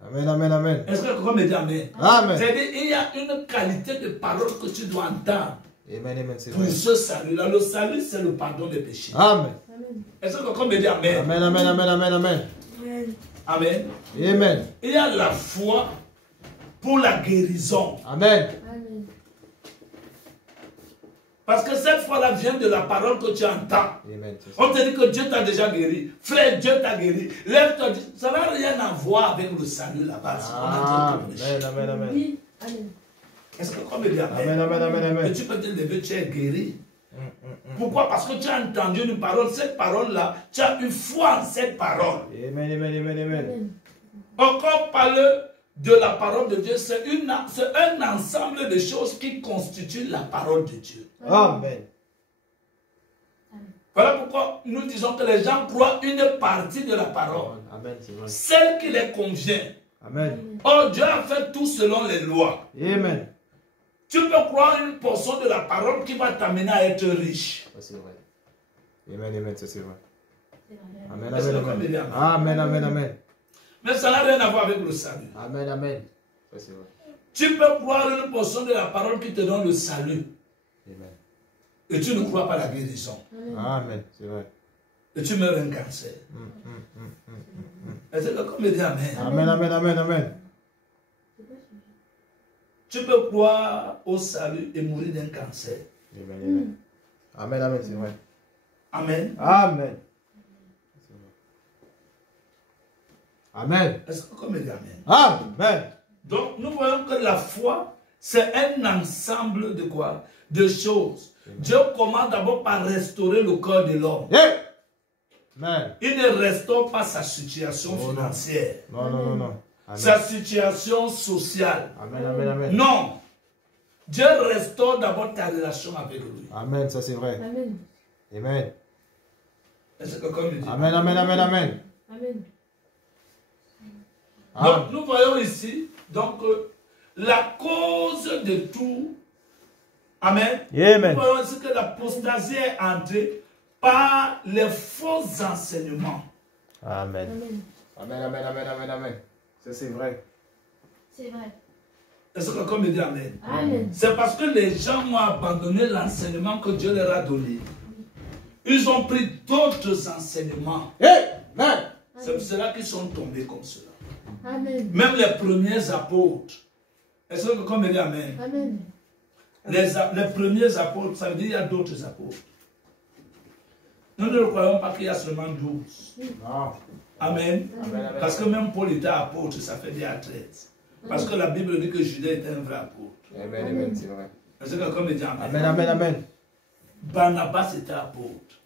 Amen, amen, amen. Est-ce que quelqu'un me dit Amen? Amen. C'est-à-dire il y a une qualité de parole que tu dois entendre Amen, amen, c'est pour vrai. ce salut-là. Le salut, c'est le pardon des péchés. Amen. Amen. Est-ce que quelqu'un me dit Amen? Amen, amen, amen, amen, amen. Amen. Amen. Amen. Il y a la foi pour la guérison. Amen. Amen. Parce que cette foi-là vient de la parole que tu entends. Amen. c'est ça. On te dit que Dieu t'a déjà guéri. Frère, Dieu t'a guéri. Lève-toi. Ça n'a rien à voir avec le salut là-bas. Amen, amen, amen. Oui. Amen. Est-ce que comme il dit Amen, Amen? amen, amen, Et amen. tu peux te lever, tu es guéri. Pourquoi? Parce que tu as entendu une parole. Cette parole-là, tu as une foi en cette parole. Amen, amen, amen, amen. Amen. Encore parler de la parole de Dieu, c'est un ensemble de choses qui constituent la parole de Dieu. Amen. Voilà pourquoi nous disons que les gens croient une partie de la parole, Amen, c'est vrai. celle qui les convient. Amen. Or, Dieu a fait tout selon les lois. Amen. Tu peux croire une portion de la parole qui va t'amener à être riche. Ça, c'est vrai. Amen, amen, ça, c'est vrai. C'est vrai. Amen, Est-ce amen, que vous dites amen. Amen? Amen, amen, amen. Mais ça n'a rien à voir avec le salut. Amen, amen. Ça, c'est vrai. Tu peux croire une portion de la parole qui te donne le salut. Amen. Et tu ne crois pas à la guérison. Amen, c'est vrai. Et tu meurs d'un cancer. Est-ce que quelqu'un me dit Amen? Amen, amen, amen, amen. Tu peux croire au salut et mourir d'un cancer. Amen, amen. Amen, amen, c'est vrai. Amen. Amen. Amen. Est-ce que comme dit amen? Amen. Donc, nous voyons que la foi, c'est un ensemble de quoi? De choses. Dieu commence d'abord par restaurer le corps de l'homme. Amen. Il ne restaure pas sa situation financière. Non, non, non, non. Amen. Sa situation sociale. Amen, amen, amen. Non. Dieu restaure d'abord ta relation avec lui. Amen, ça c'est vrai. Amen. Amen. Est-ce que comme il dit? Amen, amen, amen, amen. Amen. Donc, nous voyons ici, donc, la cause de tout. Amen. Amen. Nous voyons ici que l'apostasie est entrée par les faux enseignements. Amen. Amen. Amen, amen, amen, amen, amen. Ça c'est vrai. C'est vrai. Est-ce que comme il dit amen? Amen. C'est parce que les gens ont abandonné l'enseignement que Dieu leur a donné. Ils ont pris d'autres enseignements. Amen. C'est pour cela qu'ils sont tombés comme cela. Amen. Même les premiers apôtres. Est-ce que comme il dit amen? Amen. Les premiers apôtres, ça veut dire qu'il y a d'autres apôtres. Nous ne croyons pas qu'il y a seulement 12. Non. Amen. Amen, amen. Parce que même Paul était apôtre, ça fait déjà 13. Parce que la Bible dit que Judas était un vrai apôtre. Amen, amen, c'est vrai. Est-ce que comme il dit amen? Amen, amen, amen. Barnabas était apôtre.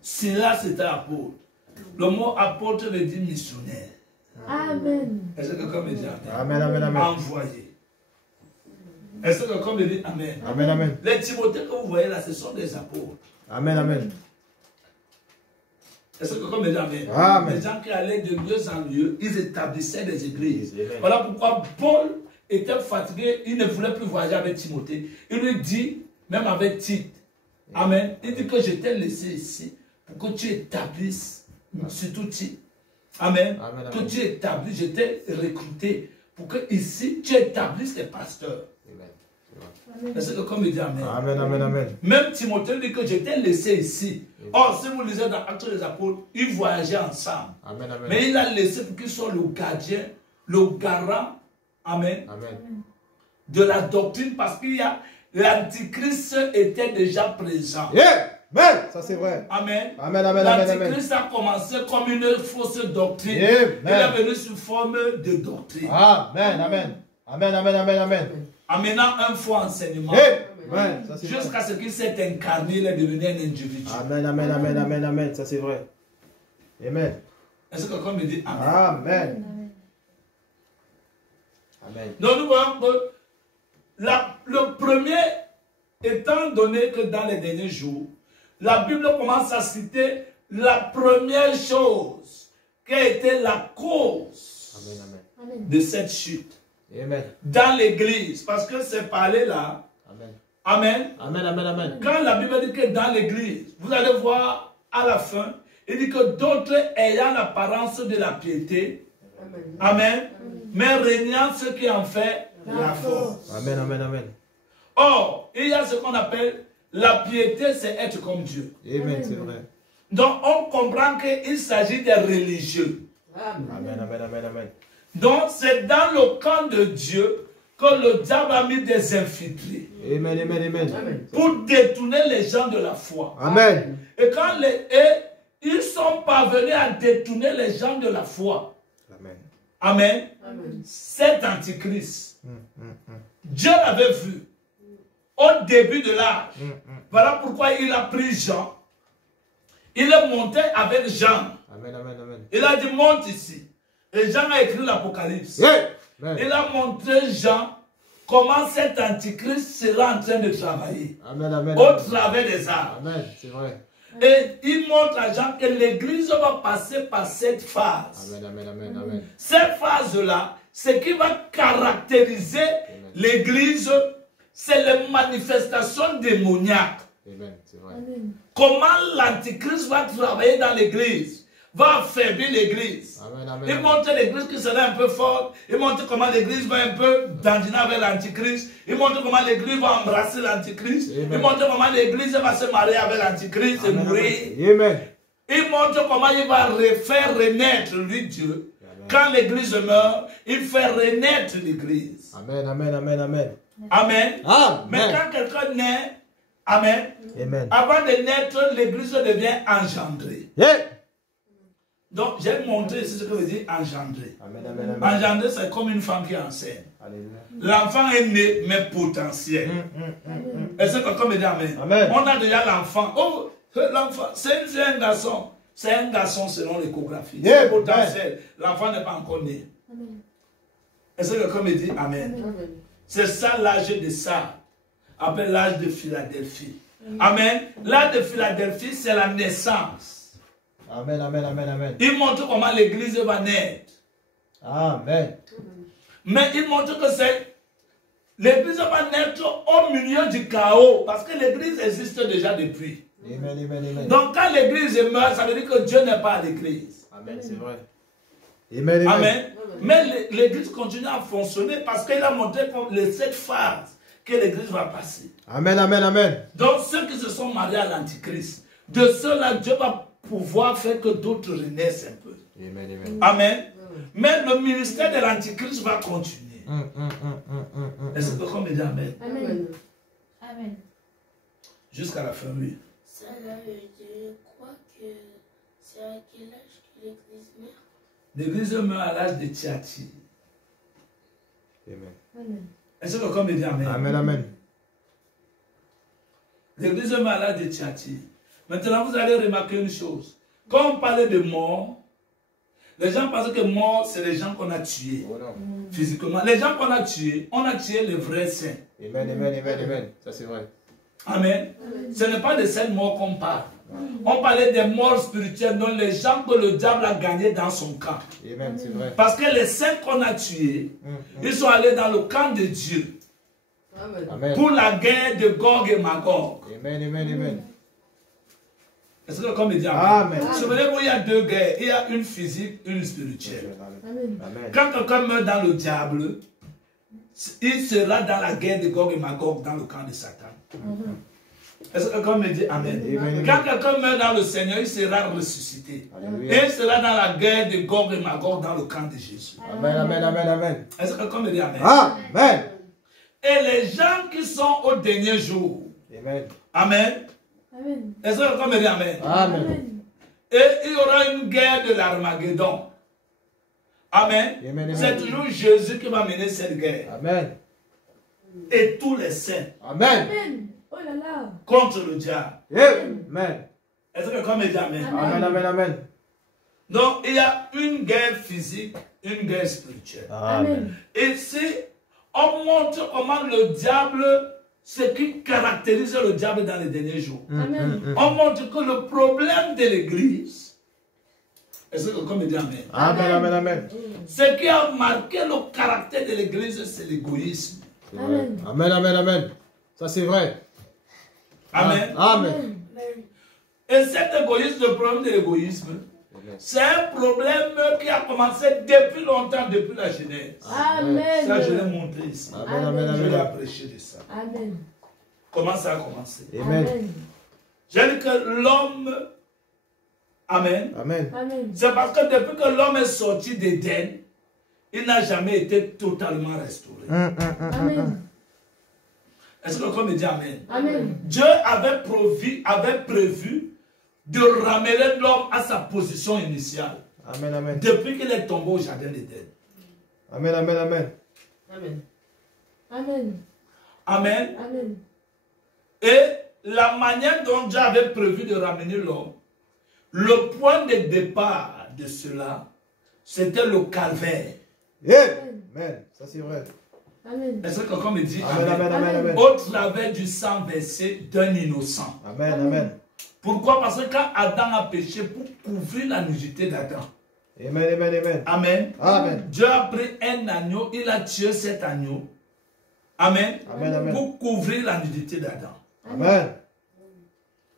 Silas était apôtre. Le mot apôtre veut dire missionnaire. Amen. Est-ce que comme il dit amen? Amen, amen, amen. Envoyé. Est-ce que comme il dit amen? Amen, amen. Les Timothées que vous voyez là, ce sont des apôtres. Amen, amen. Est-ce que comme il dit amen? Amen. Les gens qui allaient de lieu en lieu, ils établissaient des églises. Amen. Voilà pourquoi Paul était fatigué, il ne voulait plus voyager avec Timothée. Il lui dit, même avec Tite, amen, il dit que je t'ai laissé ici pour que tu établisses, surtout Tite, amen, Amen, amen. que tu établisses, je t'ai recruté pour que ici tu établisses les pasteurs. Amen. Amen. Est-ce que comme il dit amen? Amen, amen, amen. Même Timothée dit que je t'ai laissé ici. Or, si vous lisez dans Actes des Apôtres, ils voyageaient ensemble. Amen, amen. Mais il a laissé pour qu'il soit le gardien, le garant, amen, Amen. de la doctrine, parce qu'il y a l'antichrist était déjà présent. Amen. Ça c'est vrai. Amen. Amen, amen, amen, amen. L'antichrist a commencé comme une fausse doctrine. Amen. Il est venu sous forme de doctrine. Amen, amen. Amen, amen, amen, amen. Amenant un faux enseignement. Amen. Ça c'est vrai. Jusqu'à ce qu'il s'est incarné, il est devenu un individu. Amen, amen, amen, amen, amen. Ça c'est vrai. Amen. Est-ce que comme il dit amen? Amen. Amen. Donc nous voyons que le premier, étant donné que dans les derniers jours, la Bible commence à citer la première chose qui a été la cause Amen, amen. Amen. de cette chute Amen. dans l'église. Parce que c'est parlé là. Amen. Amen. Amen, amen, amen. Quand la Bible dit que dans l'église, vous allez voir à la fin, il dit que d'autres ayant l'apparence de la piété, amen, mais régnant ce qui en fait la force. Amen, amen, amen. Or, il y a ce qu'on appelle la piété, c'est être comme Dieu. Amen, c'est vrai. Donc, on comprend qu'il s'agit des religieux. Amen, amen, amen, amen. Donc, c'est dans le camp de Dieu que le diable a mis des infiltrés Amen, amen, amen. pour détourner les gens de la foi. Amen. Et quand ils sont parvenus à détourner les gens de la foi. Amen. Amen. Cet antichrist, Dieu l'avait vu au début de l'âge. Voilà pourquoi il a pris Jean. Il est monté avec Jean. Amen, amen, amen. Il a dit monte ici. Et Jean a écrit l'Apocalypse. Amen. Il a montré Jean comment cet antichrist sera en train de travailler Amen, amen. au travers des arbres. Amen, c'est vrai. Et il montre à Jean que l'église va passer par cette phase. Amen, amen, amen, amen. Cette phase-là, ce qui va caractériser l'église, c'est les manifestations démoniaques. Amen, c'est vrai. Amen. Comment l'antichrist va travailler dans l'église, va affaiblir l'église. Amen, amen. Il montre l'église qui sera un peu forte. Il montre comment l'église va un peu dandiner avec l'antichrist. Il montre comment l'église va embrasser l'antichrist. Il montre comment l'église va se marier avec l'antichrist et mourir. Amen. Il montre comment il va faire renaître, lui Dieu. Amen. Quand l'église meurt, il fait renaître l'église. Amen, amen, amen, amen. Amen. Amen. Mais quand quelqu'un naît, amen, Amen. avant de naître, l'église devient engendrée. Yeah. Donc, j'ai montré ici ce que veut dire engendrer. Amen, amen, amen. Engendrer, c'est comme une femme qui est enceinte. Alléluia. L'enfant est né, mais potentiel. Est-ce que quelqu'un me dit amen? Amen. On a déjà l'enfant. Oh, l'enfant, c'est un garçon. C'est un garçon selon l'échographie. Yeah, C'est potentiel. L'enfant n'est pas encore né. Est-ce que quelqu'un me dit amen? C'est ça l'âge de ça. Appelé l'âge de Philadelphie. Amen. L'âge de Philadelphie, c'est la naissance. Amen, amen, amen, amen. Il montre comment l'église va naître. Amen. Mais il montre que c'est l'église va naître au milieu du chaos. Parce que l'église existe déjà depuis. Amen, amen, amen. Donc quand l'église meurt, ça veut dire que Dieu n'est pas à l'église. Amen, c'est vrai. Amen, amen. Amen. Mais l'église continue à fonctionner parce qu'il a montré les 7 phases que l'église va passer. Amen, amen, amen. Donc ceux qui se sont mariés à l'antichrist, de ceux-là, Dieu va pouvoir faire que d'autres renaissent un peu. Amen, amen. Amen. Mais le ministère de l'antichrist va continuer. Est-ce que quelqu'un me dit amen? Amen. Amen. Jusqu'à la fin, oui. Ça là, je crois que c'est à quel âge que l'église meurt? L'église meurt à l'âge de Thyatire. Amen. Amen. Est-ce que quelqu'un me dit amen? Amen, amen. L'église meurt à l'âge de Thyatire. Maintenant, vous allez remarquer une chose. Quand on parlait de mort, les gens pensaient que mort, c'est les gens qu'on a tués. Oh non. Physiquement. Les gens qu'on a tués, on a tué les vrais saints. Amen, amen, amen, amen. Ça c'est vrai. Amen. Ce n'est pas de ces morts qu'on parle. On parlait des morts spirituelles, dont les gens que le diable a gagné dans son camp. Amen, c'est vrai. Parce que les saints qu'on a tués, ils sont allés dans le camp de Dieu Amen. pour la guerre de Gog et Magog. Amen, amen, amen. Est-ce que comme il dit Amen. Souvenez-vous, il y a 2 guerres. Il y a une physique, une spirituelle. Amen. Amen. Quand quelqu'un meurt dans le diable, il sera dans la guerre de Gog et Magog dans le camp de Satan. Est-ce que quelqu'un me dit amen? Amen. Quand quelqu'un meurt dans le Seigneur, il sera ressuscité. Alléluia. Et il sera dans la guerre de Gog et Magog dans le camp de Jésus. Amen, amen, amen, amen. Est-ce que quelqu'un me dit amen? Amen. Et les gens qui sont au dernier jour, Amen. amen. Amen. Est-ce que quelqu'un me dit amen? Amen. Et il y aura une guerre de l'Armageddon. Amen. Amen, C'est amen. toujours Jésus qui va mener cette guerre. Amen. Et tous les saints Amen. Amen. Oh là là. contre le diable. Amen. Est-ce que quelqu'un me dit amen? Amen, amen, amen. Donc il y a une guerre physique, une guerre spirituelle. Amen. Et si on montre comment le diable, ce qui caractérise le diable dans les derniers jours, Amen. on montre que le problème de l'église, est-ce que quelqu'un me dit amen? Amen, amen, amen. Ce qui a marqué le caractère de l'église, c'est l'égoïsme. Amen. Amen, amen, amen. Ça c'est vrai. Amen. Amen. Et cet égoïsme, le problème de l'égoïsme, c'est un problème qui a commencé depuis longtemps, depuis la Genèse. Amen. Ça, je l'ai montré ici. Amen, amen, Je l'ai amen. prêché de ça. Amen. Comment ça a commencé? Amen. J'ai dit que l'homme, amen, Amen. Amen. c'est parce que depuis que l'homme est sorti d'Éden, il n'a jamais été totalement restauré. Amen. Est-ce que quelqu'un me dit amen? Amen. Dieu avait prévu de ramener l'homme à sa position initiale Amen, amen. depuis qu'il est tombé au jardin d'Éden. Amen, amen, amen. Amen. Amen. Amen. Amen. Et la manière dont Dieu avait prévu de ramener l'homme, le point de départ de cela, c'était le calvaire. Amen. Ça c'est vrai. Amen. Est-ce que quelqu'un me dit Amen, amen? amen, amen, amen. Au travers du sang versé d'un innocent. Amen, amen. Pourquoi? Parce que quand Adam a péché pour couvrir la nudité d'Adam. Amen, amen, amen. Amen. Amen. Dieu a pris un agneau, il a tué cet agneau. Amen. Amen, amen. Pour couvrir la nudité d'Adam. Amen.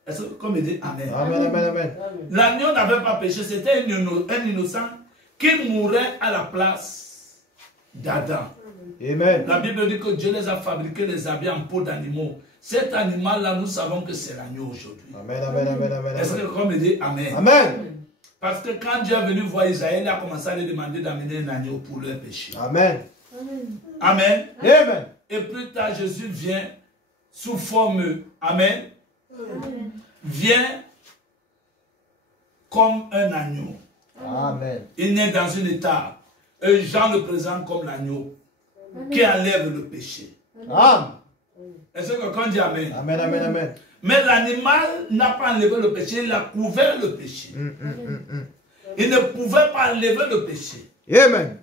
Est-ce que comme il dit amen? Amen, amen, amen. L'agneau n'avait pas péché, c'était un innocent qui mourait à la place d'Adam. Amen. La Bible dit que Dieu les a fabriqués, les habillés en peau d'animaux. Cet animal-là, nous savons que c'est l'agneau aujourd'hui. Amen, amen, amen, amen. Est-ce que comme il dit amen? Amen. Parce que quand Dieu est venu voir Israël, il a commencé à lui demander d'amener un agneau pour leur péché. Amen. Amen. Amen. Amen. Et plus tard, Jésus vient sous forme, amen, Amen. vient comme un agneau. Amen. Il naît dans un état. Et Jean le présente comme l'agneau qui enlève le péché. Amen. Est-ce que quelqu'un dit Amen? Amen, amen, amen. Mais l'animal n'a pas enlevé le péché, il a couvert le péché. Il ne pouvait pas enlever le péché. Amen.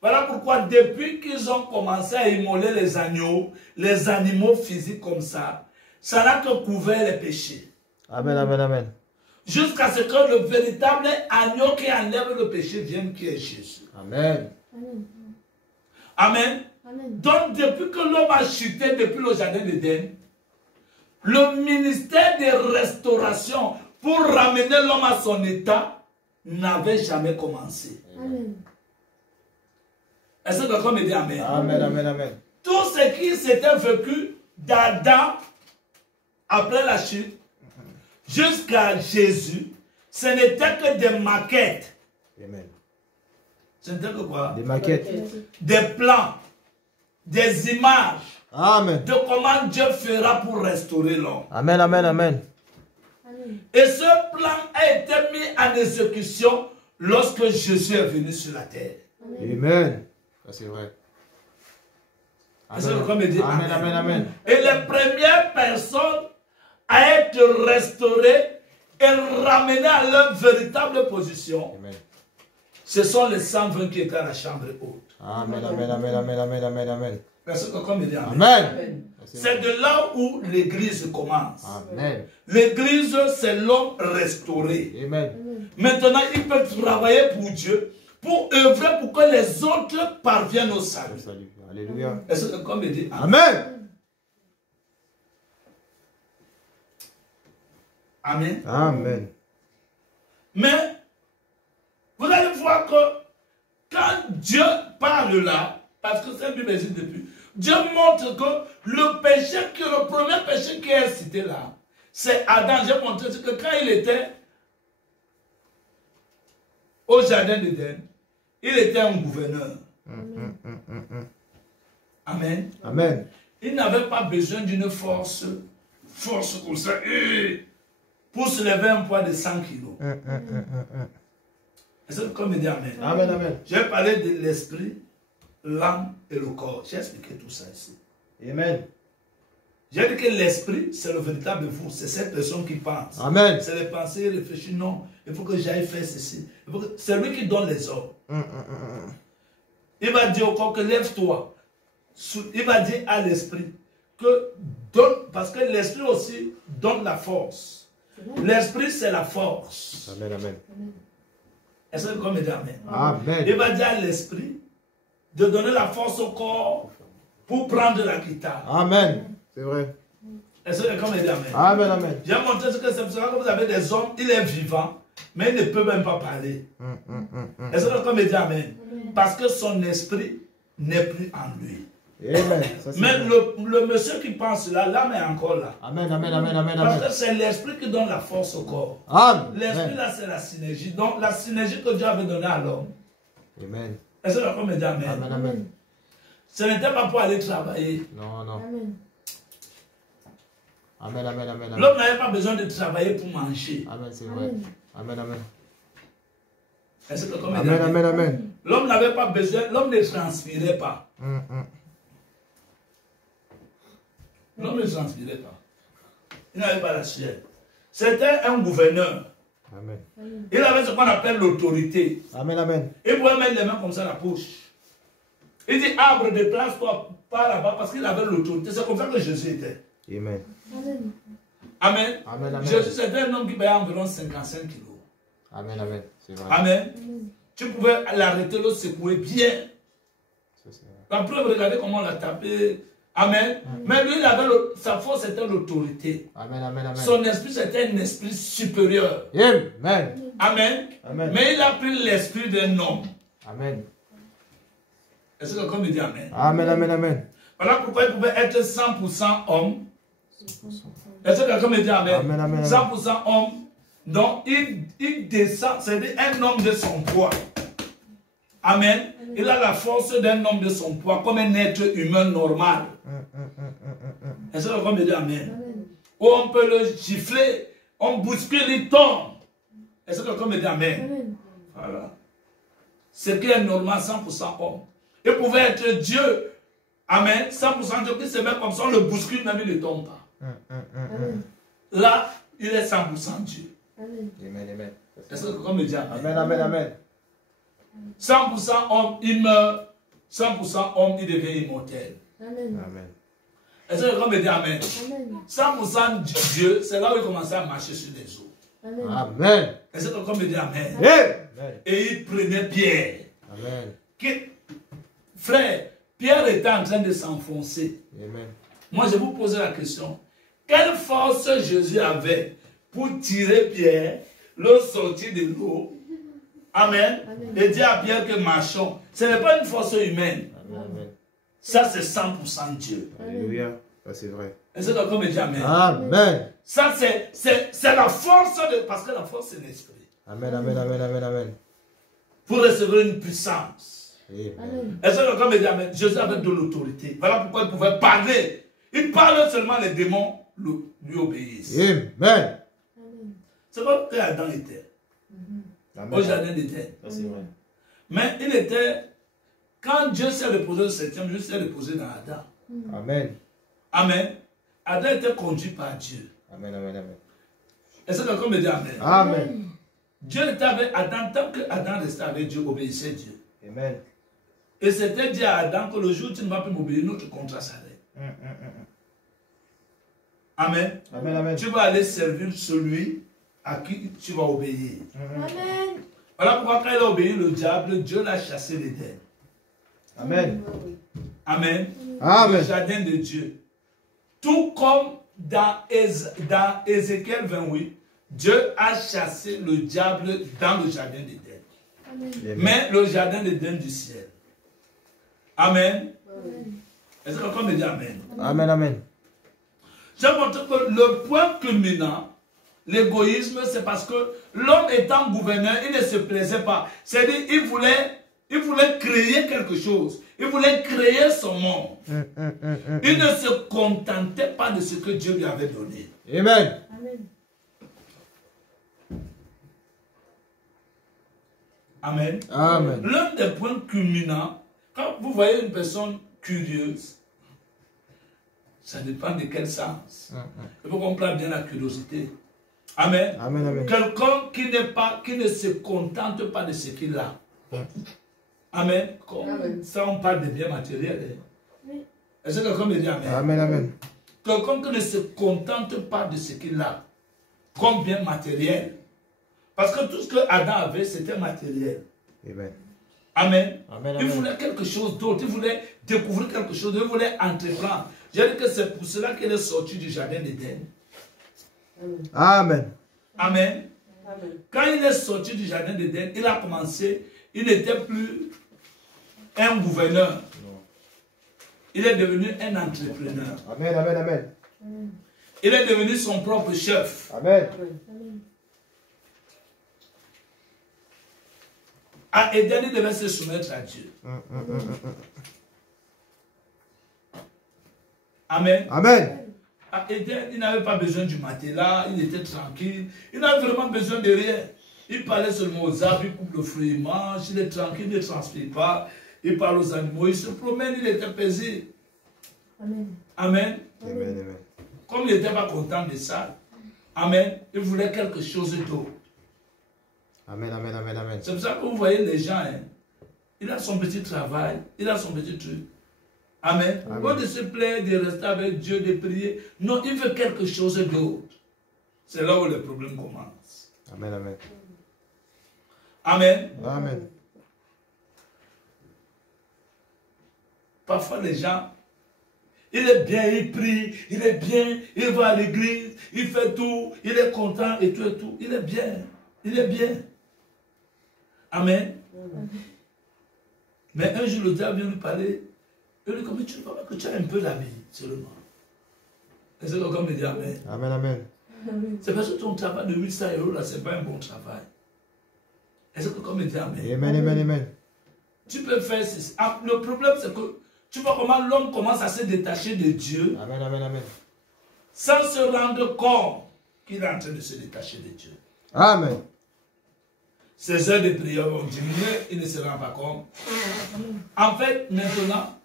Voilà pourquoi depuis qu'ils ont commencé à immoler les animaux physiques comme ça n'a que couvert les péchés. Amen, amen, amen. Jusqu'à ce que le véritable agneau qui enlève le péché vienne, qui est Jésus. Amen. Amen. Donc depuis que l'homme a chuté depuis le jardin d'Éden, le ministère de restauration pour ramener l'homme à son état n'avait jamais commencé. Est-ce que quelqu'un me dit Amen? Amen, amen, amen. Tout ce qui s'était vécu d'Adam après la chute jusqu'à Jésus, ce n'était que des maquettes. Amen. Ce n'était que quoi? Des maquettes. Des plans, des images Amen. de comment Dieu fera pour restaurer l'homme. Amen, amen, amen. Et ce plan a été mis en exécution lorsque Jésus est venu sur la terre. Amen. Ça c'est vrai. Est-ce que quelqu'un me dit Amen, amen, amen. Et les premières personnes à être restaurées et ramenées à leur véritable position, Amen. ce sont les 120 qui étaient à la chambre haute. Amen, amen, amen, amen, amen, amen, amen. Est-ce que quelqu'un me dit Amen? Amen. C'est de là où l'église commence. Amen. L'église, c'est l'homme restauré. Amen. Maintenant, il peut travailler pour Dieu, pour œuvrer pour que les autres parviennent au salut. Salut. Alléluia. Est-ce que quelqu'un me dit Amen? Amen. Amen. Amen. Mais, vous allez voir que quand Dieu parle là, parce que c'est Bible existe depuis, Dieu montre que le péché, le premier péché qui est cité là, c'est Adam. J'ai montré que quand il était au jardin d'Éden, il était un gouverneur. Amen. Amen. Il n'avait pas besoin d'une force comme ça, pour se lever un poids de 100 kilos. Est-ce que comme me dit Amen? Amen, amen. J'ai parlé de l'esprit, l'âme et le corps. J'ai expliqué tout ça ici. Amen. J'ai dit que l'esprit, c'est le véritable vous. C'est cette personne qui pense. Amen. C'est les pensées, il réfléchit. Non, il faut que j'aille faire ceci. C'est lui qui donne les ordres. Il va dire au corps que lève-toi. Il va dire à l'esprit que donne, parce que l'esprit aussi donne la force. L'esprit, c'est la force. Amen, amen. Est-ce que comme me dit Amen? Amen. Il va dire à l'esprit de donner la force au corps pour prendre la guitare. Amen. C'est vrai. Est-ce que comme me dit Amen? Amen, amen. J'ai montré ce que c'est pour ça que vous avez des hommes, il est vivant, mais il ne peut même pas parler. Est-ce que comme me dit Amen? Parce que son esprit n'est plus en lui. Amen. Mais le monsieur qui pense là, l'âme est encore là. Amen, amen, amen, amen, Parce amen. que c'est l'esprit qui donne la force au corps. Amen. L'esprit là, c'est la synergie. Donc la synergie que Dieu avait donnée à l'homme. Amen. Est-ce que comme me dit Amen? Amen, amen. Ce n'était pas pour aller travailler. Non, non. Amen, amen, amen, amen. L'homme n'avait pas besoin de travailler pour manger. Amen, c'est vrai. Amen, amen. Est-ce que comme me dit Amen, Amen? amen, amen. L'homme n'avait pas besoin, l'homme ne transpirait pas. L'homme ne transpirait pas. Il n'avait pas la sueur. C'était un gouverneur. Amen. Il avait ce qu'on appelle l'autorité. Amen, amen. Il pouvait mettre les mains comme ça à la poche. Il dit, arbre, déplace-toi par là-bas parce qu'il avait l'autorité. C'est comme ça que Jésus était. Amen. Amen. Amen, amen. Jésus, c'était un homme qui payait environ 55 kilos. Amen, amen. C'est vrai. Amen. Tu pouvais l'arrêter, le secouer bien. Ça, c'est vrai. La preuve, regardez comment on l'a tapé. Amen. Mais lui, il avait sa force, c'était l'autorité. Amen, amen, amen. Son esprit, c'était un esprit supérieur. Amen. Amen. Amen. Mais il a pris l'esprit d'un homme. Amen. Est-ce que quelqu'un me dit Amen? Amen, amen, amen. Voilà pourquoi il pouvait être 100% homme. Est-ce que quelqu'un me dit Amen? Amen, amen, amen. 100% homme. Donc, il descend, c'est-à-dire un homme de son poids. Amen. Il a la force d'un homme de son poids, comme un être humain normal. Est-ce que quelqu'un me dit Amen? Ou on peut le gifler, on bouscule, il tombe. Est-ce que quelqu'un me dit Amen? ce qui est normal, 100% homme. Il pouvait être Dieu. Amen. 100% Dieu qui se met comme ça, on le bouscule, même il ne tombe pas. Amen. Là, il est 100% Dieu. Amen. Amen, amen. Est-ce que quelqu'un me dit amen? Amen, amen, amen. 100% homme, il meurt. 100% homme, il devient immortel. Amen. Amen. Est-ce que quelqu'un me dit amen? Amen. 100% Dieu, c'est là où il commençait à marcher sur les eaux. Amen. Amen. Est-ce que quelqu'un me dit amen? Amen. Et il prenait Pierre. Amen. Frère, Pierre était en train de s'enfoncer. Amen. Moi, je vous pose la question. Quelle force Jésus avait pour tirer Pierre, le sortir de l'eau? Amen. Amen. Et dire à Pierre que marchons. Ce n'est pas une force humaine. Amen. Ça, c'est 100% Dieu. Alléluia. Ça, c'est vrai. Est-ce que quelqu'un me dit amen? Amen. Ça, c'est la force de... Parce que la force, c'est l'esprit. Amen, amen, amen, amen, amen. Pour recevoir une puissance. Amen. Amen. Est-ce que quelqu'un me dit amen? Jésus avait de l'autorité. Voilà pourquoi il pouvait parler. Il parle seulement, les démons lui obéissent. Amen. Amen. C'est comme que Adam était au jardin d'Éden. Ça, c'est vrai. Mais il était... Quand Dieu s'est reposé le septième jour, il s'est reposé dans Adam. Amen. Amen. Adam était conduit par Dieu. Amen, amen, amen. Est-ce que quelqu'un me dit amen? Amen. Dieu était avec Adam. Tant que Adam restait avec Dieu, obéissait Dieu. Amen. Et c'était dit à Adam que le jour où tu ne vas plus m'obéir, notre contrat s'arrête. Amen. Amen, amen. Tu vas aller servir celui à qui tu vas obéir. Amen. Voilà pourquoi quand il a obéi le diable, Dieu l'a chassé d'Éden. Amen. Amen. Amen. Le jardin de Dieu. Tout comme dans Ézéchiel 28, Dieu a chassé le diable dans le jardin d'Éden. Amen. Mais le jardin d'Éden du ciel. Amen. Amen. Est-ce que quelqu'un me dit amen? Amen, amen. Je montre que le point culminant, l'égoïsme, c'est parce que l'homme étant gouverneur, il ne se plaisait pas. C'est-à-dire, il voulait créer quelque chose. Il voulait créer son monde. Il ne se contentait pas de ce que Dieu lui avait donné. Amen. Amen. Amen. Amen. L'un des points culminants, quand vous voyez une personne curieuse, ça dépend de quel sens. Il faut comprendre bien la curiosité. Amen. Amen, amen. Quelqu'un qui ne se contente pas de ce qu'il a. Amen. Comme ça, on parle de biens matériels. Oui. Est-ce que quelqu'un me dit amen? Amen, amen. Quelqu'un qui ne se contente pas de ce qu'il a, comme bien matériel. Parce que tout ce que Adam avait, c'était matériel. Amen. Amen. Amen, Il amen. voulait quelque chose d'autre, il voulait découvrir quelque chose, il voulait entreprendre. J'ai dit que c'est pour cela qu'il est sorti du jardin d'Éden. Amen. Amen. Amen. Quand il est sorti du jardin d'Éden, il a commencé, il n'était plus un gouverneur. Non. Il est devenu un entrepreneur. Amen, amen, amen. Il est devenu son propre chef. Amen. Amen. À Éden, il devait se soumettre à Dieu. Amen. Amen. À Éden, il n'avait pas besoin du matelas, il était tranquille. Il n'avait vraiment besoin de rien. Il parlait seulement aux arbres, il coupe le fruit, il mange, il est tranquille, il ne transpire pas. Il parle aux animaux, il se promène, il était paisible. Amen. Amen. Amen, amen. Comme il n'était pas content de ça, amen, il voulait quelque chose d'autre. Amen, amen, amen, amen. C'est pour ça que vous voyez les gens, hein, il a son petit travail, il a son petit truc. Amen. Amen. Pas de se plaire, de rester avec Dieu, de prier. Non, il veut quelque chose d'autre. C'est là où le problème commence. Amen, amen. Amen. Amen. Parfois les gens, il est bien, il prie, il est bien, il va à l'église, il fait tout, il est content et tout et tout. Il est bien, il est bien. Amen. Mais un jour le diable vient lui parler. Il lui dit, comme tu vois que tu as un peu la vie seulement. Est-ce que quelqu'un me dit amen? Amen, amen. C'est parce que ton travail de 800 € là, ce n'est pas un bon travail. Est-ce que quelqu'un me dit amen? Amen, amen, amen. Tu peux faire ceci. Ah, le problème c'est que tu vois comment l'homme commence à se détacher de Dieu Amen, amen, amen. sans se rendre compte qu'il est en train de se détacher de Dieu. Amen. ses heures de prière vont diminuer, il ne se rend pas compte. En fait, maintenant,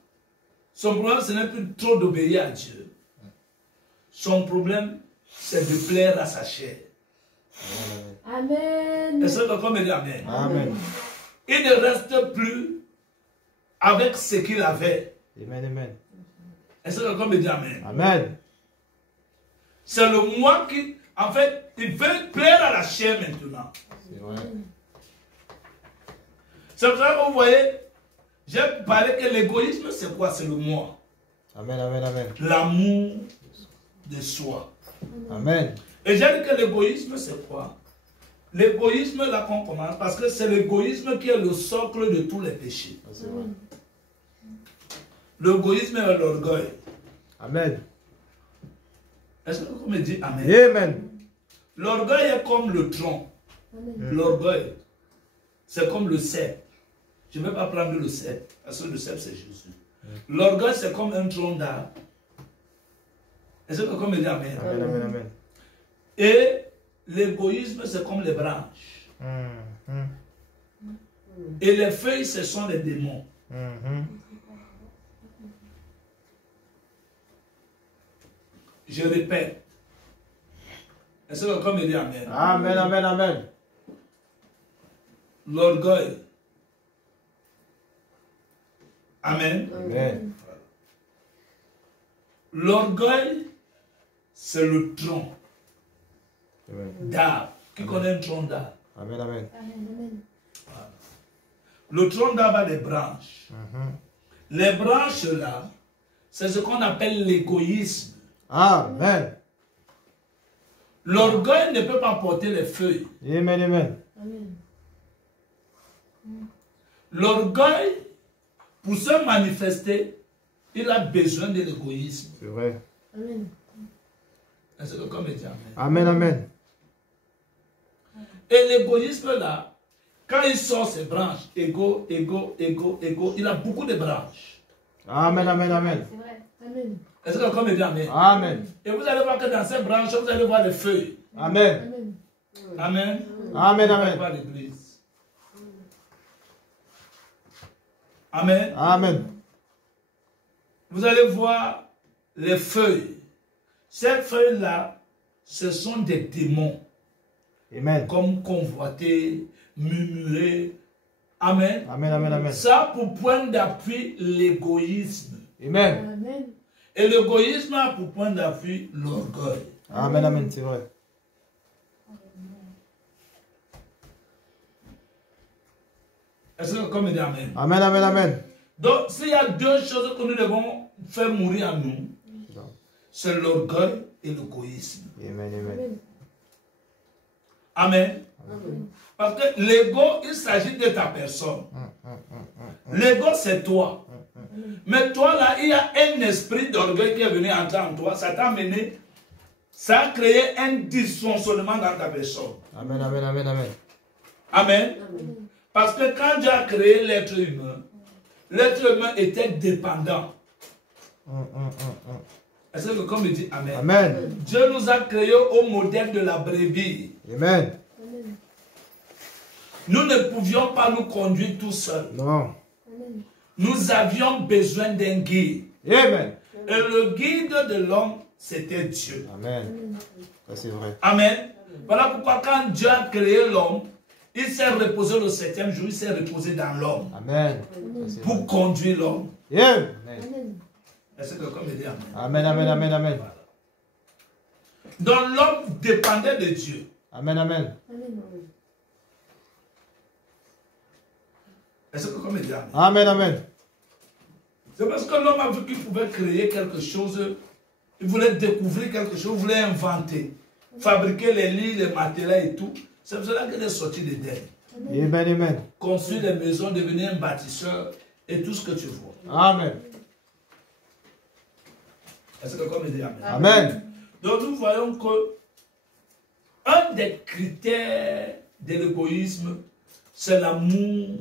son problème, ce n'est plus trop d'obéir à Dieu. Son problème, c'est de plaire à sa chair. Amen. Est-ce que quelqu'un me dit Amen? Amen. Il ne reste plus avec ce qu'il avait. Amen, amen. Est-ce que quelqu'un me dit Amen? Amen. C'est le moi qui, en fait, il veut plaire à la chair maintenant. C'est vrai. C'est pour ça que vous voyez, j'ai parlé que l'égoïsme, c'est quoi? C'est le moi. Amen, amen, amen. L'amour de soi. Amen. Et j'ai dit que l'égoïsme, c'est quoi? L'égoïsme, là qu'on commence, parce que c'est l'égoïsme qui est le socle de tous les péchés. C'est vrai. L'égoïsme est l'orgueil. Amen. Est-ce que vous me dites Amen? Amen. L'orgueil est comme le tronc. L'orgueil, c'est comme le cep. Je ne vais pas prendre le cep, parce que le cep, c'est Jésus. L'orgueil, c'est comme un tronc d'arbre. Est-ce que quelqu'un me dit Amen? Amen, amen, amen. Et l'égoïsme, c'est comme les branches. Et les feuilles, ce sont les démons. Je répète. Est-ce que quelqu'un me dit Amen? Amen, amen, amen. L'orgueil. Amen. Amen. L'orgueil, c'est le tronc Amen. d'arbre. Qui connaît un tronc d'arbre? Amen, amen. Le tronc d'arbre a des branches. Les branches là, c'est ce qu'on appelle l'égoïsme. Amen. L'orgueil ne peut pas porter les feuilles. Amen, amen. L'orgueil, pour se manifester, il a besoin de l'égoïsme. C'est vrai. Est-ce que comme dit Amen? Amen, amen. Et l'égoïsme là, quand il sort ses branches, égo, il a beaucoup de branches. Amen, amen, amen. C'est vrai. Amen. Est-ce que comme dit Amen? Amen. Et vous allez voir que dans ces branches, vous allez voir les feuilles. Amen. Amen. Amen. Amen, Vous allez amen. voir l'église. Amen. Amen. Vous allez voir les feuilles. Ces feuilles-là, ce sont des démons. Amen. Comme convoiter, murmurer. Amen. Amen, amen, amen. Ça a pour point d'appui l'égoïsme. Amen. Amen. Et l'égoïsme a pour point d'appui l'orgueil. Amen, amen, c'est vrai. Est-ce que comme il dit Amen? Amen, amen, amen. Donc, s'il y a deux choses que nous devons faire mourir en nous, c'est l'orgueil et l'égoïsme. Amen, amen. Amen. Parce que l'ego, il s'agit de ta personne. L'ego, c'est toi. Mais toi, là, il y a un esprit d'orgueil qui est venu entrer en toi. Ça t'a mené, ça a créé un dysfonctionnement dans ta personne. Amen, amen, amen, amen. Amen. Parce que quand Dieu a créé l'être humain était dépendant. Est-ce que quelqu'un me dit Amen? Amen. Dieu nous a créés au modèle de la brebis. Amen. Nous ne pouvions pas nous conduire tout seuls. Non. Nous avions besoin d'un guide. Amen. Et le guide de l'homme, c'était Dieu. Amen. Ça c'est vrai. Amen. Voilà pourquoi quand Dieu a créé l'homme, il s'est reposé le 7e jour, il s'est reposé dans l'homme. Amen. Ça, c'est Pour vrai. conduire l'homme. Amen. Est-ce que quelqu'un me dit Amen? Amen, amen, amen, amen. Donc l'homme dépendait de Dieu. Amen, amen. Est-ce que quelqu'un me dit Amen? Amen, amen. C'est parce que l'homme a vu qu'il pouvait créer quelque chose, il voulait découvrir quelque chose, il voulait inventer, fabriquer les lits, les matelas et tout. C'est pour cela qu'il est sorti d'Éden. Amen, amen. Construire des maisons, devenir un bâtisseur et tout ce que tu vois. Amen. Est-ce que quelqu'un me dit Amen? Amen. Donc nous voyons que un des critères de l'égoïsme, c'est l'amour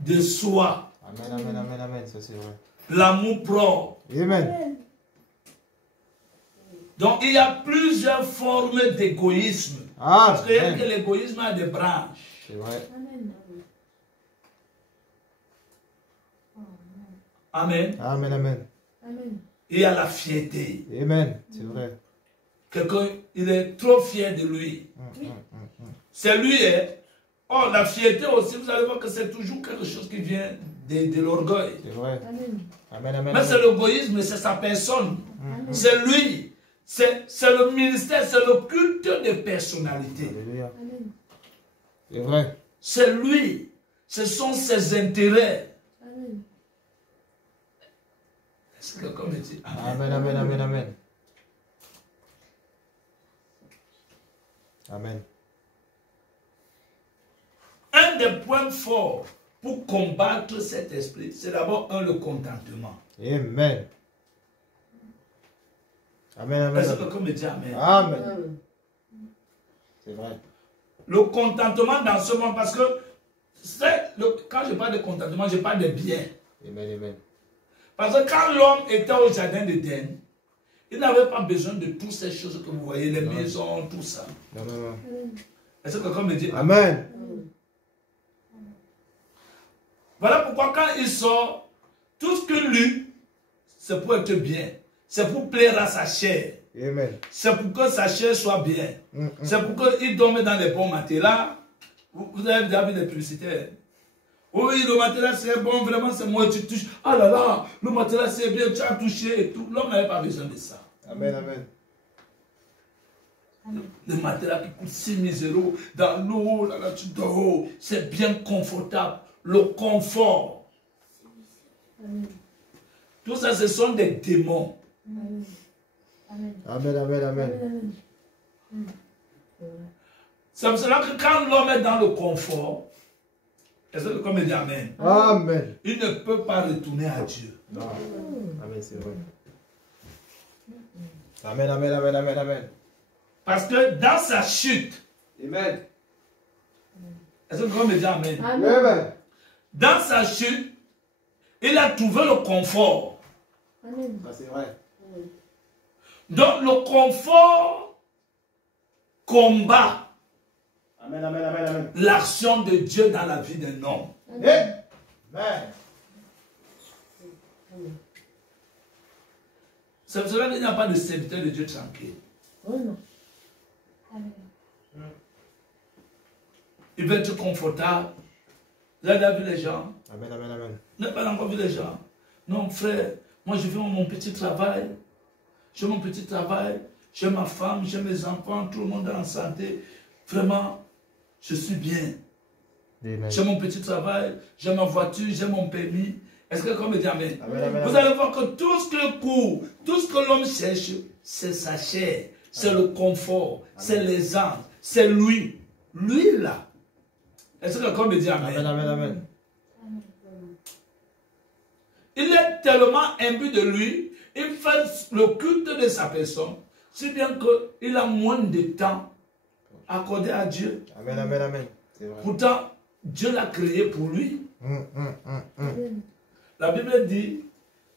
de soi. Amen, amen, amen, amen. Ça c'est vrai. L'amour propre. Amen. Donc il y a plusieurs formes d'égoïsme. Parce qu'il y a que Amen. l'égoïsme a des branches. C'est vrai. Amen. Amen. Amen, amen. Amen. Il y a la fierté. Amen. C'est vrai. Quelqu'un, il est trop fier de lui. Oui. C'est lui, hein. Oh, la fierté aussi, vous allez voir que c'est toujours quelque chose qui vient de l'orgueil. C'est vrai. Amen. Amen, amen. Mais c'est l'égoïsme, c'est sa personne. Amen. C'est lui. C'est le ministère, c'est le culte de personnalité. Alléluia. Amen. C'est vrai. C'est lui. Ce sont ses intérêts. Amen. Est-ce que quelqu'un me dit Amen? Amen, amen, amen, amen. Amen. Un des points forts pour combattre cet esprit, c'est d'abord le contentement. Amen. Amen, amen. Est-ce que Amen. quelqu'un me dit Amen? Amen. C'est vrai. Le contentement dans ce monde, parce que quand je parle de contentement, je parle de bien. Amen, amen. Parce que quand l'homme était au jardin d'Éden, il n'avait pas besoin de toutes ces choses que vous voyez, les maisons, tout ça. Non, non, non. Est-ce que quelqu'un me dit Amen. Voilà pourquoi quand il sort, tout ce que lui, c'est pour être bien. C'est pour plaire à sa chair. Amen. C'est pour que sa chair soit bien. C'est pour qu'il dorme dans les bons matelas. Vous avez déjà vu des publicitaires. Oui, le matelas c'est bon, vraiment c'est moi, tu touches. Ah là là, le matelas c'est bien, tu as touché et tout. L'homme n'avait pas besoin de ça. Amen, amen. Le matelas qui coûte 6 000 € dans l'eau, là, tu dors, c'est bien confortable. Le confort. Amen. Tout ça, ce sont des démons. Amen. Amen. Amen, amen, amen. Amen. C'est pour cela que quand l'homme est dans le confort, est-ce que comme il dit Amen, Amen. il ne peut pas retourner à Dieu. Non. Amen, c'est vrai. Amen, amen, amen, amen, amen. Parce que dans sa chute, Amen. est-ce que comme il dit Amen, Amen. dans sa chute, il a trouvé le confort. Amen. Ça, c'est vrai. Donc le confort combat Amen, amen, amen, amen. l'action de Dieu dans la vie d'un homme. Amen. C'est pour cela qu'il n'y a pas de serviteur de Dieu tranquille. Oh non. Amen. Il veut être confortable. Vous avez déjà vu les gens? Amen, amen, amen. Vous n'avez pas encore vu les gens? Non, frère, moi je fais mon petit travail. J'ai mon petit travail. J'ai ma femme, j'ai mes enfants, tout le monde est en santé. Vraiment, je suis bien. Amen. J'ai mon petit travail, j'ai ma voiture, j'ai mon permis. Est-ce que quelqu'un me dit Amen? Amen, amen, Vous amen. allez voir que tout ce que court, tout ce que l'homme cherche, c'est sa chair, c'est le confort, c'est l'aisance, c'est lui. Lui là. Est-ce que quelqu'un me dit Amen? Amen, amen, amen. Il est tellement imbu de lui, il fait le culte de sa personne, si bien qu'il a moins de temps accordé à Dieu. Amen, amen, amen. C'est vrai. Pourtant, Dieu l'a créé pour lui. Amen. La Bible dit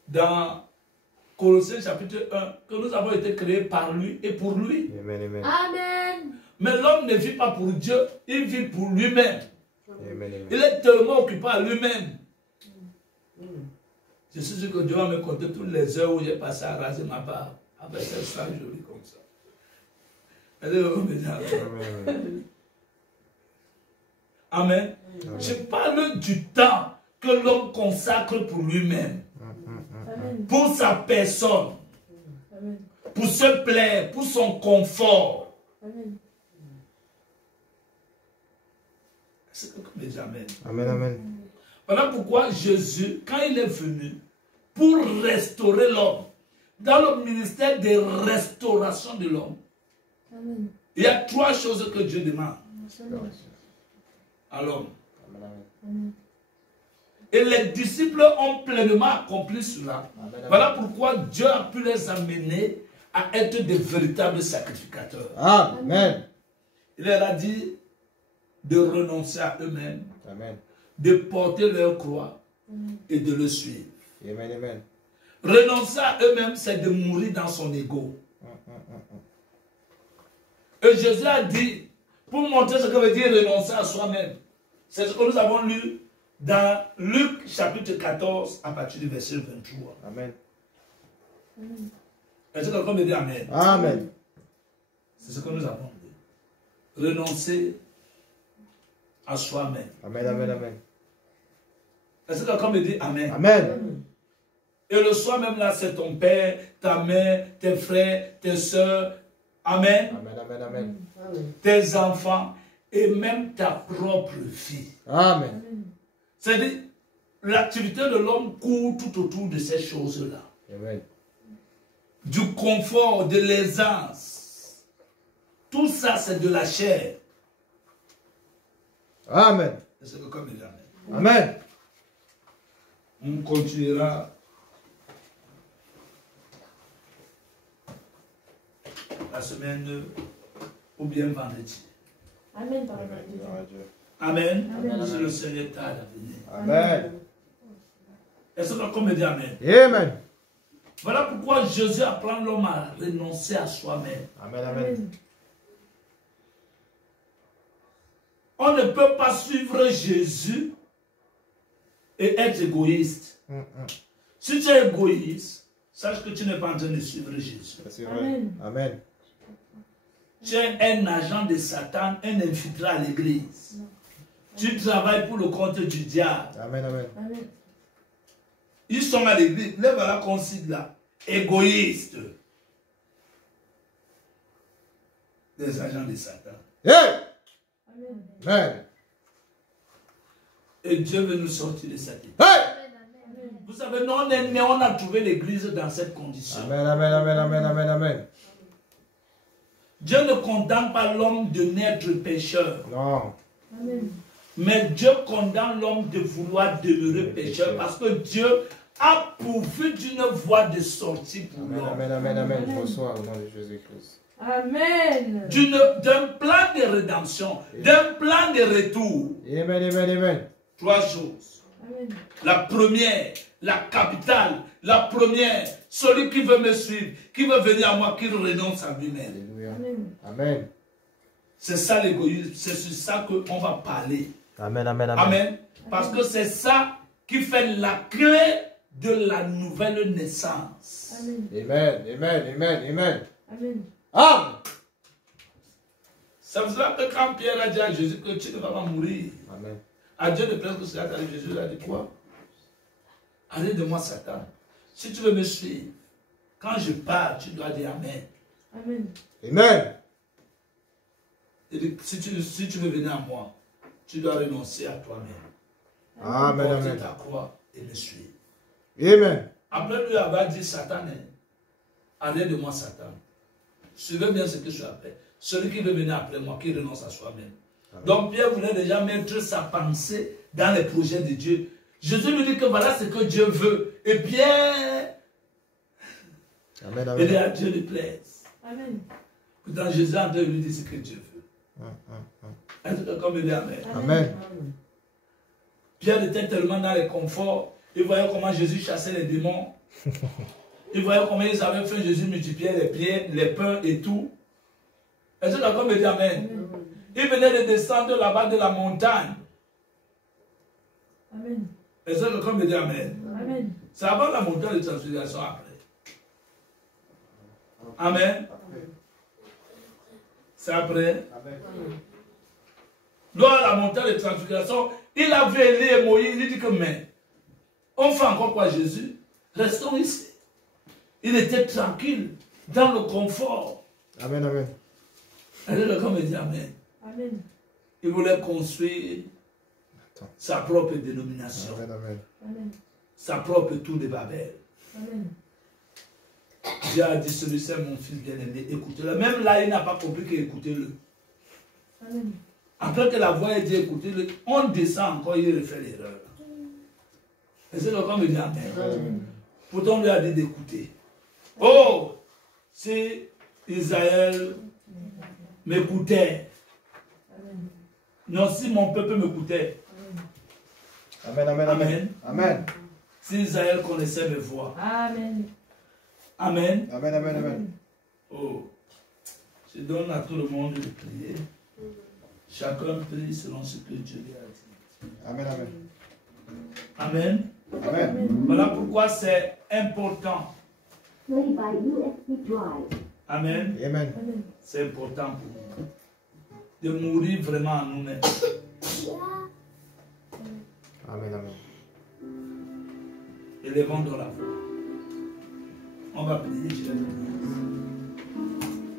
dans Colossiens chapitre 1 que nous avons été créés par lui et pour lui. Amen, amen. Amen. Mais l'homme ne vit pas pour Dieu, il vit pour lui-même. Amen, amen. Il est tellement occupé à lui-même. Je suis sûr que Dieu va me compter toutes les heures où j'ai passé à raser ma barbe avec un sang joli comme ça. Amen. Amen. Je parle du temps que l'homme consacre pour lui-même, Amen. pour sa personne, Amen. pour se plaire, pour son confort. Amen. C'est comme les Amen. Amen, amen. Voilà pourquoi Jésus, quand il est venu, pour restaurer l'homme, dans le ministère de restauration de l'homme, Amen. il y a 3 choses que Dieu demande Amen. à l'homme. Amen, amen. Amen. Et les disciples ont pleinement accompli cela. Voilà pourquoi Dieu a pu les amener à être de véritables sacrificateurs. Amen. Il leur a dit de renoncer à eux-mêmes, Amen. de porter leur croix et de le suivre. Amen, amen. Renoncer à eux-mêmes, c'est de mourir dans son ego. Et Jésus a dit, pour montrer ce que veut dire renoncer à soi-même, C'est ce que nous avons lu dans Luc chapitre 14 à partir du verset 23. Amen. Est-ce que quelqu'un me dit Amen? Amen. C'est ce que nous avons lu. Renoncer à soi-même. Amen, amen, amen. Est-ce que quelqu'un me dit Amen? Amen. Et le soi-même là, c'est ton père, ta mère, tes frères, tes soeurs. Amen. Amen, amen, amen. Tes enfants et même ta propre vie. Amen. C'est-à-dire, l'activité de l'homme court tout autour de ces choses-là. Amen. Du confort, de l'aisance. Tout ça, c'est de la chair. Amen. C'est que comme il dit Amen. Amen. On continuera la semaine ou bien vendredi. Amen. Par la grâce de Dieu. Amen. Amen. Si le Seigneur tarde à venir. Amen. Est-ce que quelqu'un me dit Amen? Amen. Voilà pourquoi Jésus apprend l'homme à renoncer à soi-même. Amen, amen. On ne peut pas suivre Jésus et être égoïste. Si tu es égoïste, sache que tu n'es pas en train de suivre Jésus. C'est vrai. Amen. Amen. Tu es un agent de Satan, un infiltré à l'église. Tu travailles pour le compte du diable. Amen, amen. Amen. Ils sont à l'église. Les voilà qu'on cite là. Égoïstes. Des agents de Satan. Hey! Amen. Amen. Et Dieu veut nous sortir de cette église. Hey! Vous savez, nous on est né, on a trouvé l'église dans cette condition. Amen, amen, amen, amen, amen, amen. Dieu ne condamne pas l'homme de naître pécheur. Non. Amen. Mais Dieu condamne l'homme de vouloir demeurer pécheur parce que Dieu a pourvu d'une voie de sortie pour Amen, l'homme. amen, amen, amen. Je reçois au nom de Jésus-Christ. Amen. D'un plan de rédemption, d'un plan de retour. Amen, amen, amen. Trois choses. Amen. La première, la capitale, la première, celui qui veut me suivre, qui veut venir à moi, qui renonce à lui-même. Alléluia. Amen. Amen. C'est ça l'égoïsme, c'est sur ça qu'on va parler. Amen, amen, amen. Amen. Parce que c'est ça qui fait la clé de la nouvelle naissance. Amen. Amen, amen, amen, amen. Amen. Amen. C'est pour cela que quand Pierre a dit à Jésus que tu ne vas pas mourir, Amen. à Dieu de presque cela, Jésus a dit quoi? Arrête de moi, Satan. Si tu veux me suivre, quand je pars, tu dois dire Amen. Amen. Amen. Il dit, si tu veux venir à moi, tu dois renoncer à toi-même. Amen, Porter amen. ta croix et me suivre. Amen. Après lui avoir dit Satan, arrête de moi, Satan. Suivez bien ce que je fais. Celui qui veut venir après moi, qui renonce à soi-même. Donc Pierre voulait déjà mettre sa pensée dans les projets de Dieu. Jésus lui dit que voilà ce que Dieu veut. Et Pierre, Amen, il dit amen. à Dieu lui plaise. Amen. Pourtant Jésus en train de lui dire ce que Dieu veut. Est-ce que quelqu'un me dit Amen? Amen. Pierre était tellement dans le confort. Il voyait comment Jésus chassait les démons. Il voyait comment ils avaient fait Jésus multiplier les pieds, les pains et tout. Est-ce que quelqu'un me dit Amen? Il venait de descendre là-bas de la montagne. Amen. Est-ce que quelqu'un me dit Amen? Amen. C'est avant la montagne de transfiguration après. Amen. C'est après. Lors de la montagne de transfiguration, il a vu Élie et Moïse. Il dit que mais, on fait encore quoi Jésus? Restons ici. Il était tranquille, dans le confort. Amen, amen. Et le gars me dit Amen. Amen. Il voulait construire sa propre dénomination, Amen, amen. Amen. sa propre tour de Babel. Amen. Dieu a dit, celui-ci est mon fils bien-aimé, écoutez-le. Même là, il n'a pas compris qu'écoutez-le. Amen. Après que la voix ait dit écoutez-le, on descend encore, il refait l'erreur. Et c'est le gars me dit Amen. Amen. Pourtant, on lui a dit d'écouter. Oh, si Israël m'écoutait, Amen. non, si mon peuple m'écoutait, Amen, amen, amen. Amen. si Israël connaissait mes voix. Amen. Amen. Amen, amen, amen. Oh, je donne à tout le monde de prier. Chacun prie selon ce que Dieu lui a dit. Amen, amen. Amen. Amen. Voilà pourquoi c'est important. Amen. Amen. C'est important pour nous de mourir vraiment à nous-mêmes. Amen, amen. Élevons dans la voix. On va prier, je vais prier.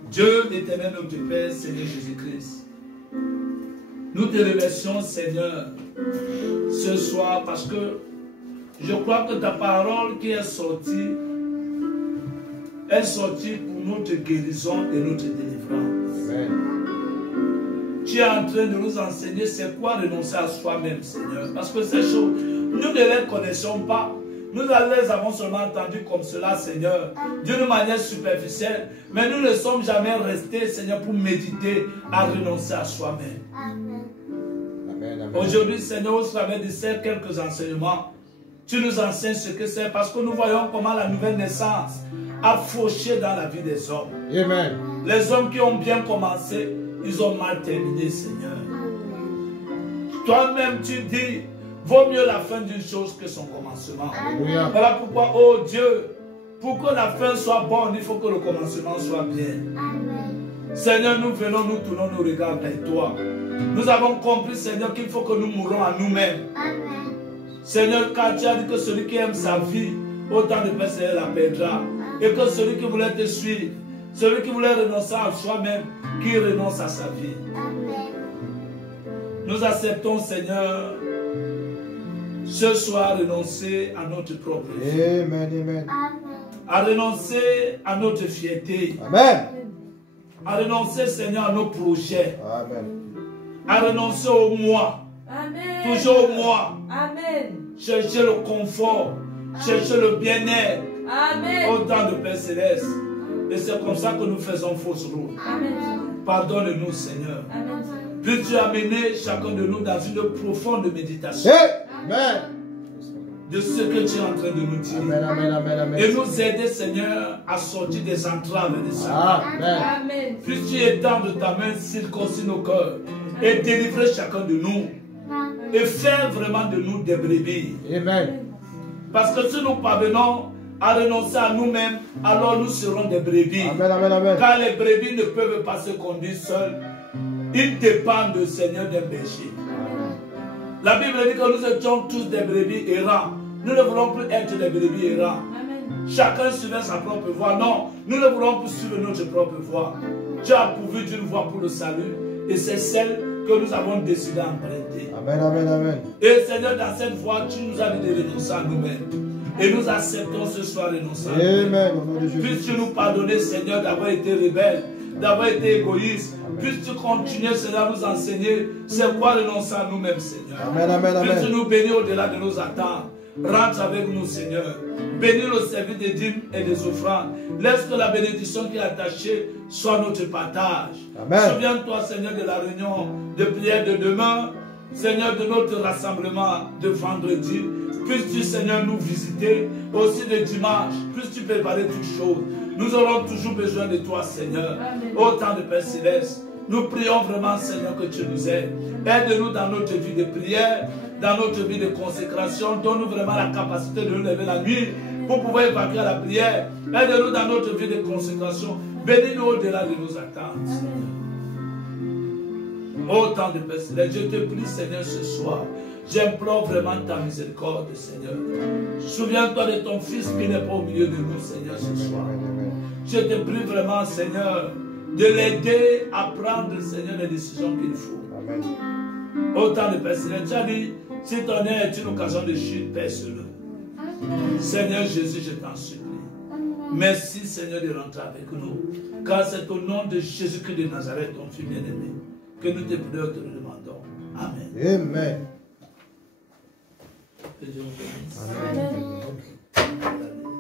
Dieu l'éternel, notre Père, Seigneur Jésus-Christ. Nous te remercions, Seigneur, ce soir parce que je crois que ta parole qui est sortie pour notre guérison et notre délivrance. Amen. Tu es en train de nous enseigner c'est quoi renoncer à soi-même, Seigneur. Parce que ces choses, nous ne les connaissons pas. Nous les avons seulement entendues comme cela, Seigneur, d'une manière superficielle. Mais nous ne sommes jamais restés, Seigneur, pour méditer à renoncer à soi-même. Amen, amen. Aujourd'hui, Seigneur, au travers de ces quelques enseignements, tu nous enseignes ce que c'est parce que nous voyons comment la nouvelle naissance a fauché dans la vie des hommes. Amen. Les hommes qui ont bien commencé, ils ont mal terminé, Seigneur. Toi-même, tu dis, vaut mieux la fin d'une chose que son commencement. Alléluia. Voilà pourquoi, oh Dieu, pour que la fin soit bonne, il faut que le commencement soit bien. Seigneur, nous venons, nous tournons nos regards vers toi. Nous avons compris, Seigneur, qu'il faut que nous mourons à nous-mêmes. Seigneur, car tu as dit que celui qui aime sa vie, autant de personnes la perdra. Et que celui qui voulait te suivre, celui qui voulait renoncer à soi-même, qui renonce à sa vie. Nous acceptons, Seigneur, ce soir renoncer à notre propre vie. Amen, amen. À renoncer à notre fierté. Amen. À renoncer, Seigneur, à nos projets. Amen. À renoncer au moi. Amen. Toujours au moi. Amen. Chercher le confort. Chercher le bien-être. Amen. Au temps de Père Céleste. Et c'est comme ça que nous faisons fausse route. Amen. Pardonne-nous, Seigneur. Amen. Puis-tu amener chacun de nous dans une profonde méditation Amen. de ce que tu es en train de nous dire. Amen, amen, amen, amen. Et nous aider, Seigneur, à sortir des entraves de ça. Amen. Amen. Puis-tu étendre ta main, circoncis nos cœurs et délivrer chacun de nous. Et faire vraiment de nous des brebis. Amen. Parce que si nous parvenons à renoncer à nous-mêmes, alors nous serons des brebis. Amen, amen, amen. Car les brebis ne peuvent pas se conduire seuls. Ils dépendent du Seigneur d'un berger. La Bible dit que nous étions tous des brebis errants. Nous ne voulons plus être des brebis errants. Amen. Chacun suivait sa propre voie. Non, nous ne voulons plus suivre notre propre voie. Tu as pourvu d'une voie pour le salut. Et c'est celle que nous avons décidé d'emprunter. Amen, amen, amen. Et Seigneur, dans cette voie, tu nous as dit de renoncer à nous-mêmes. Et nous acceptons ce soir renoncer à nous-mêmes. Amen. Au nom de Jésus. Puisses-tu nous pardonner, Seigneur, d'avoir été rebelles, d'avoir été égoïstes. Puisses-tu continuer, Seigneur, à nous enseigner c'est quoi renoncer à nous-mêmes, Seigneur. Amen, amen, amen. Puisses-tu nous bénir au-delà de nos attentes. Rentre avec nous, Seigneur. Bénis le service des dîmes et des offrandes. Laisse que la bénédiction qui est attachée soit notre partage. Amen. Souviens-toi, Seigneur, de la réunion de prière de demain. Seigneur, de notre rassemblement de vendredi. Puisses-tu, Seigneur, nous visiter aussi le dimanche. Puisses-tu préparer toutes choses. Nous aurons toujours besoin de toi, Seigneur. Amen. Au temps de Père Céleste. Nous prions vraiment, Seigneur, que tu nous aides. Aide-nous dans notre vie de prière, dans notre vie de consécration. Donne-nous vraiment la capacité de nous lever la nuit pour pouvoir évacuer la prière. Aide-nous dans notre vie de consécration. Bénis-nous au-delà de nos attentes. Au temps de Père Céleste, je te prie, Seigneur, ce soir. J'implore vraiment ta miséricorde, Seigneur. Souviens-toi de ton Fils qui n'est pas au milieu de nous, Seigneur, ce soir. Je te prie vraiment, Seigneur, de l'aider à prendre, Seigneur, les décisions qu'il faut. Amen. Au temps de Père Céleste, tu as dit, si ton air est une occasion de chute, perce-le. Seigneur Jésus, je t'en supplie. Merci, Seigneur, de rentrer avec nous. Car c'est au nom de Jésus-Christ de Nazareth, ton Fils bien-aimé, que nous te prions et te le demandons. Amen. Amen. Que Dieu vous bénisse. Amen. Amen.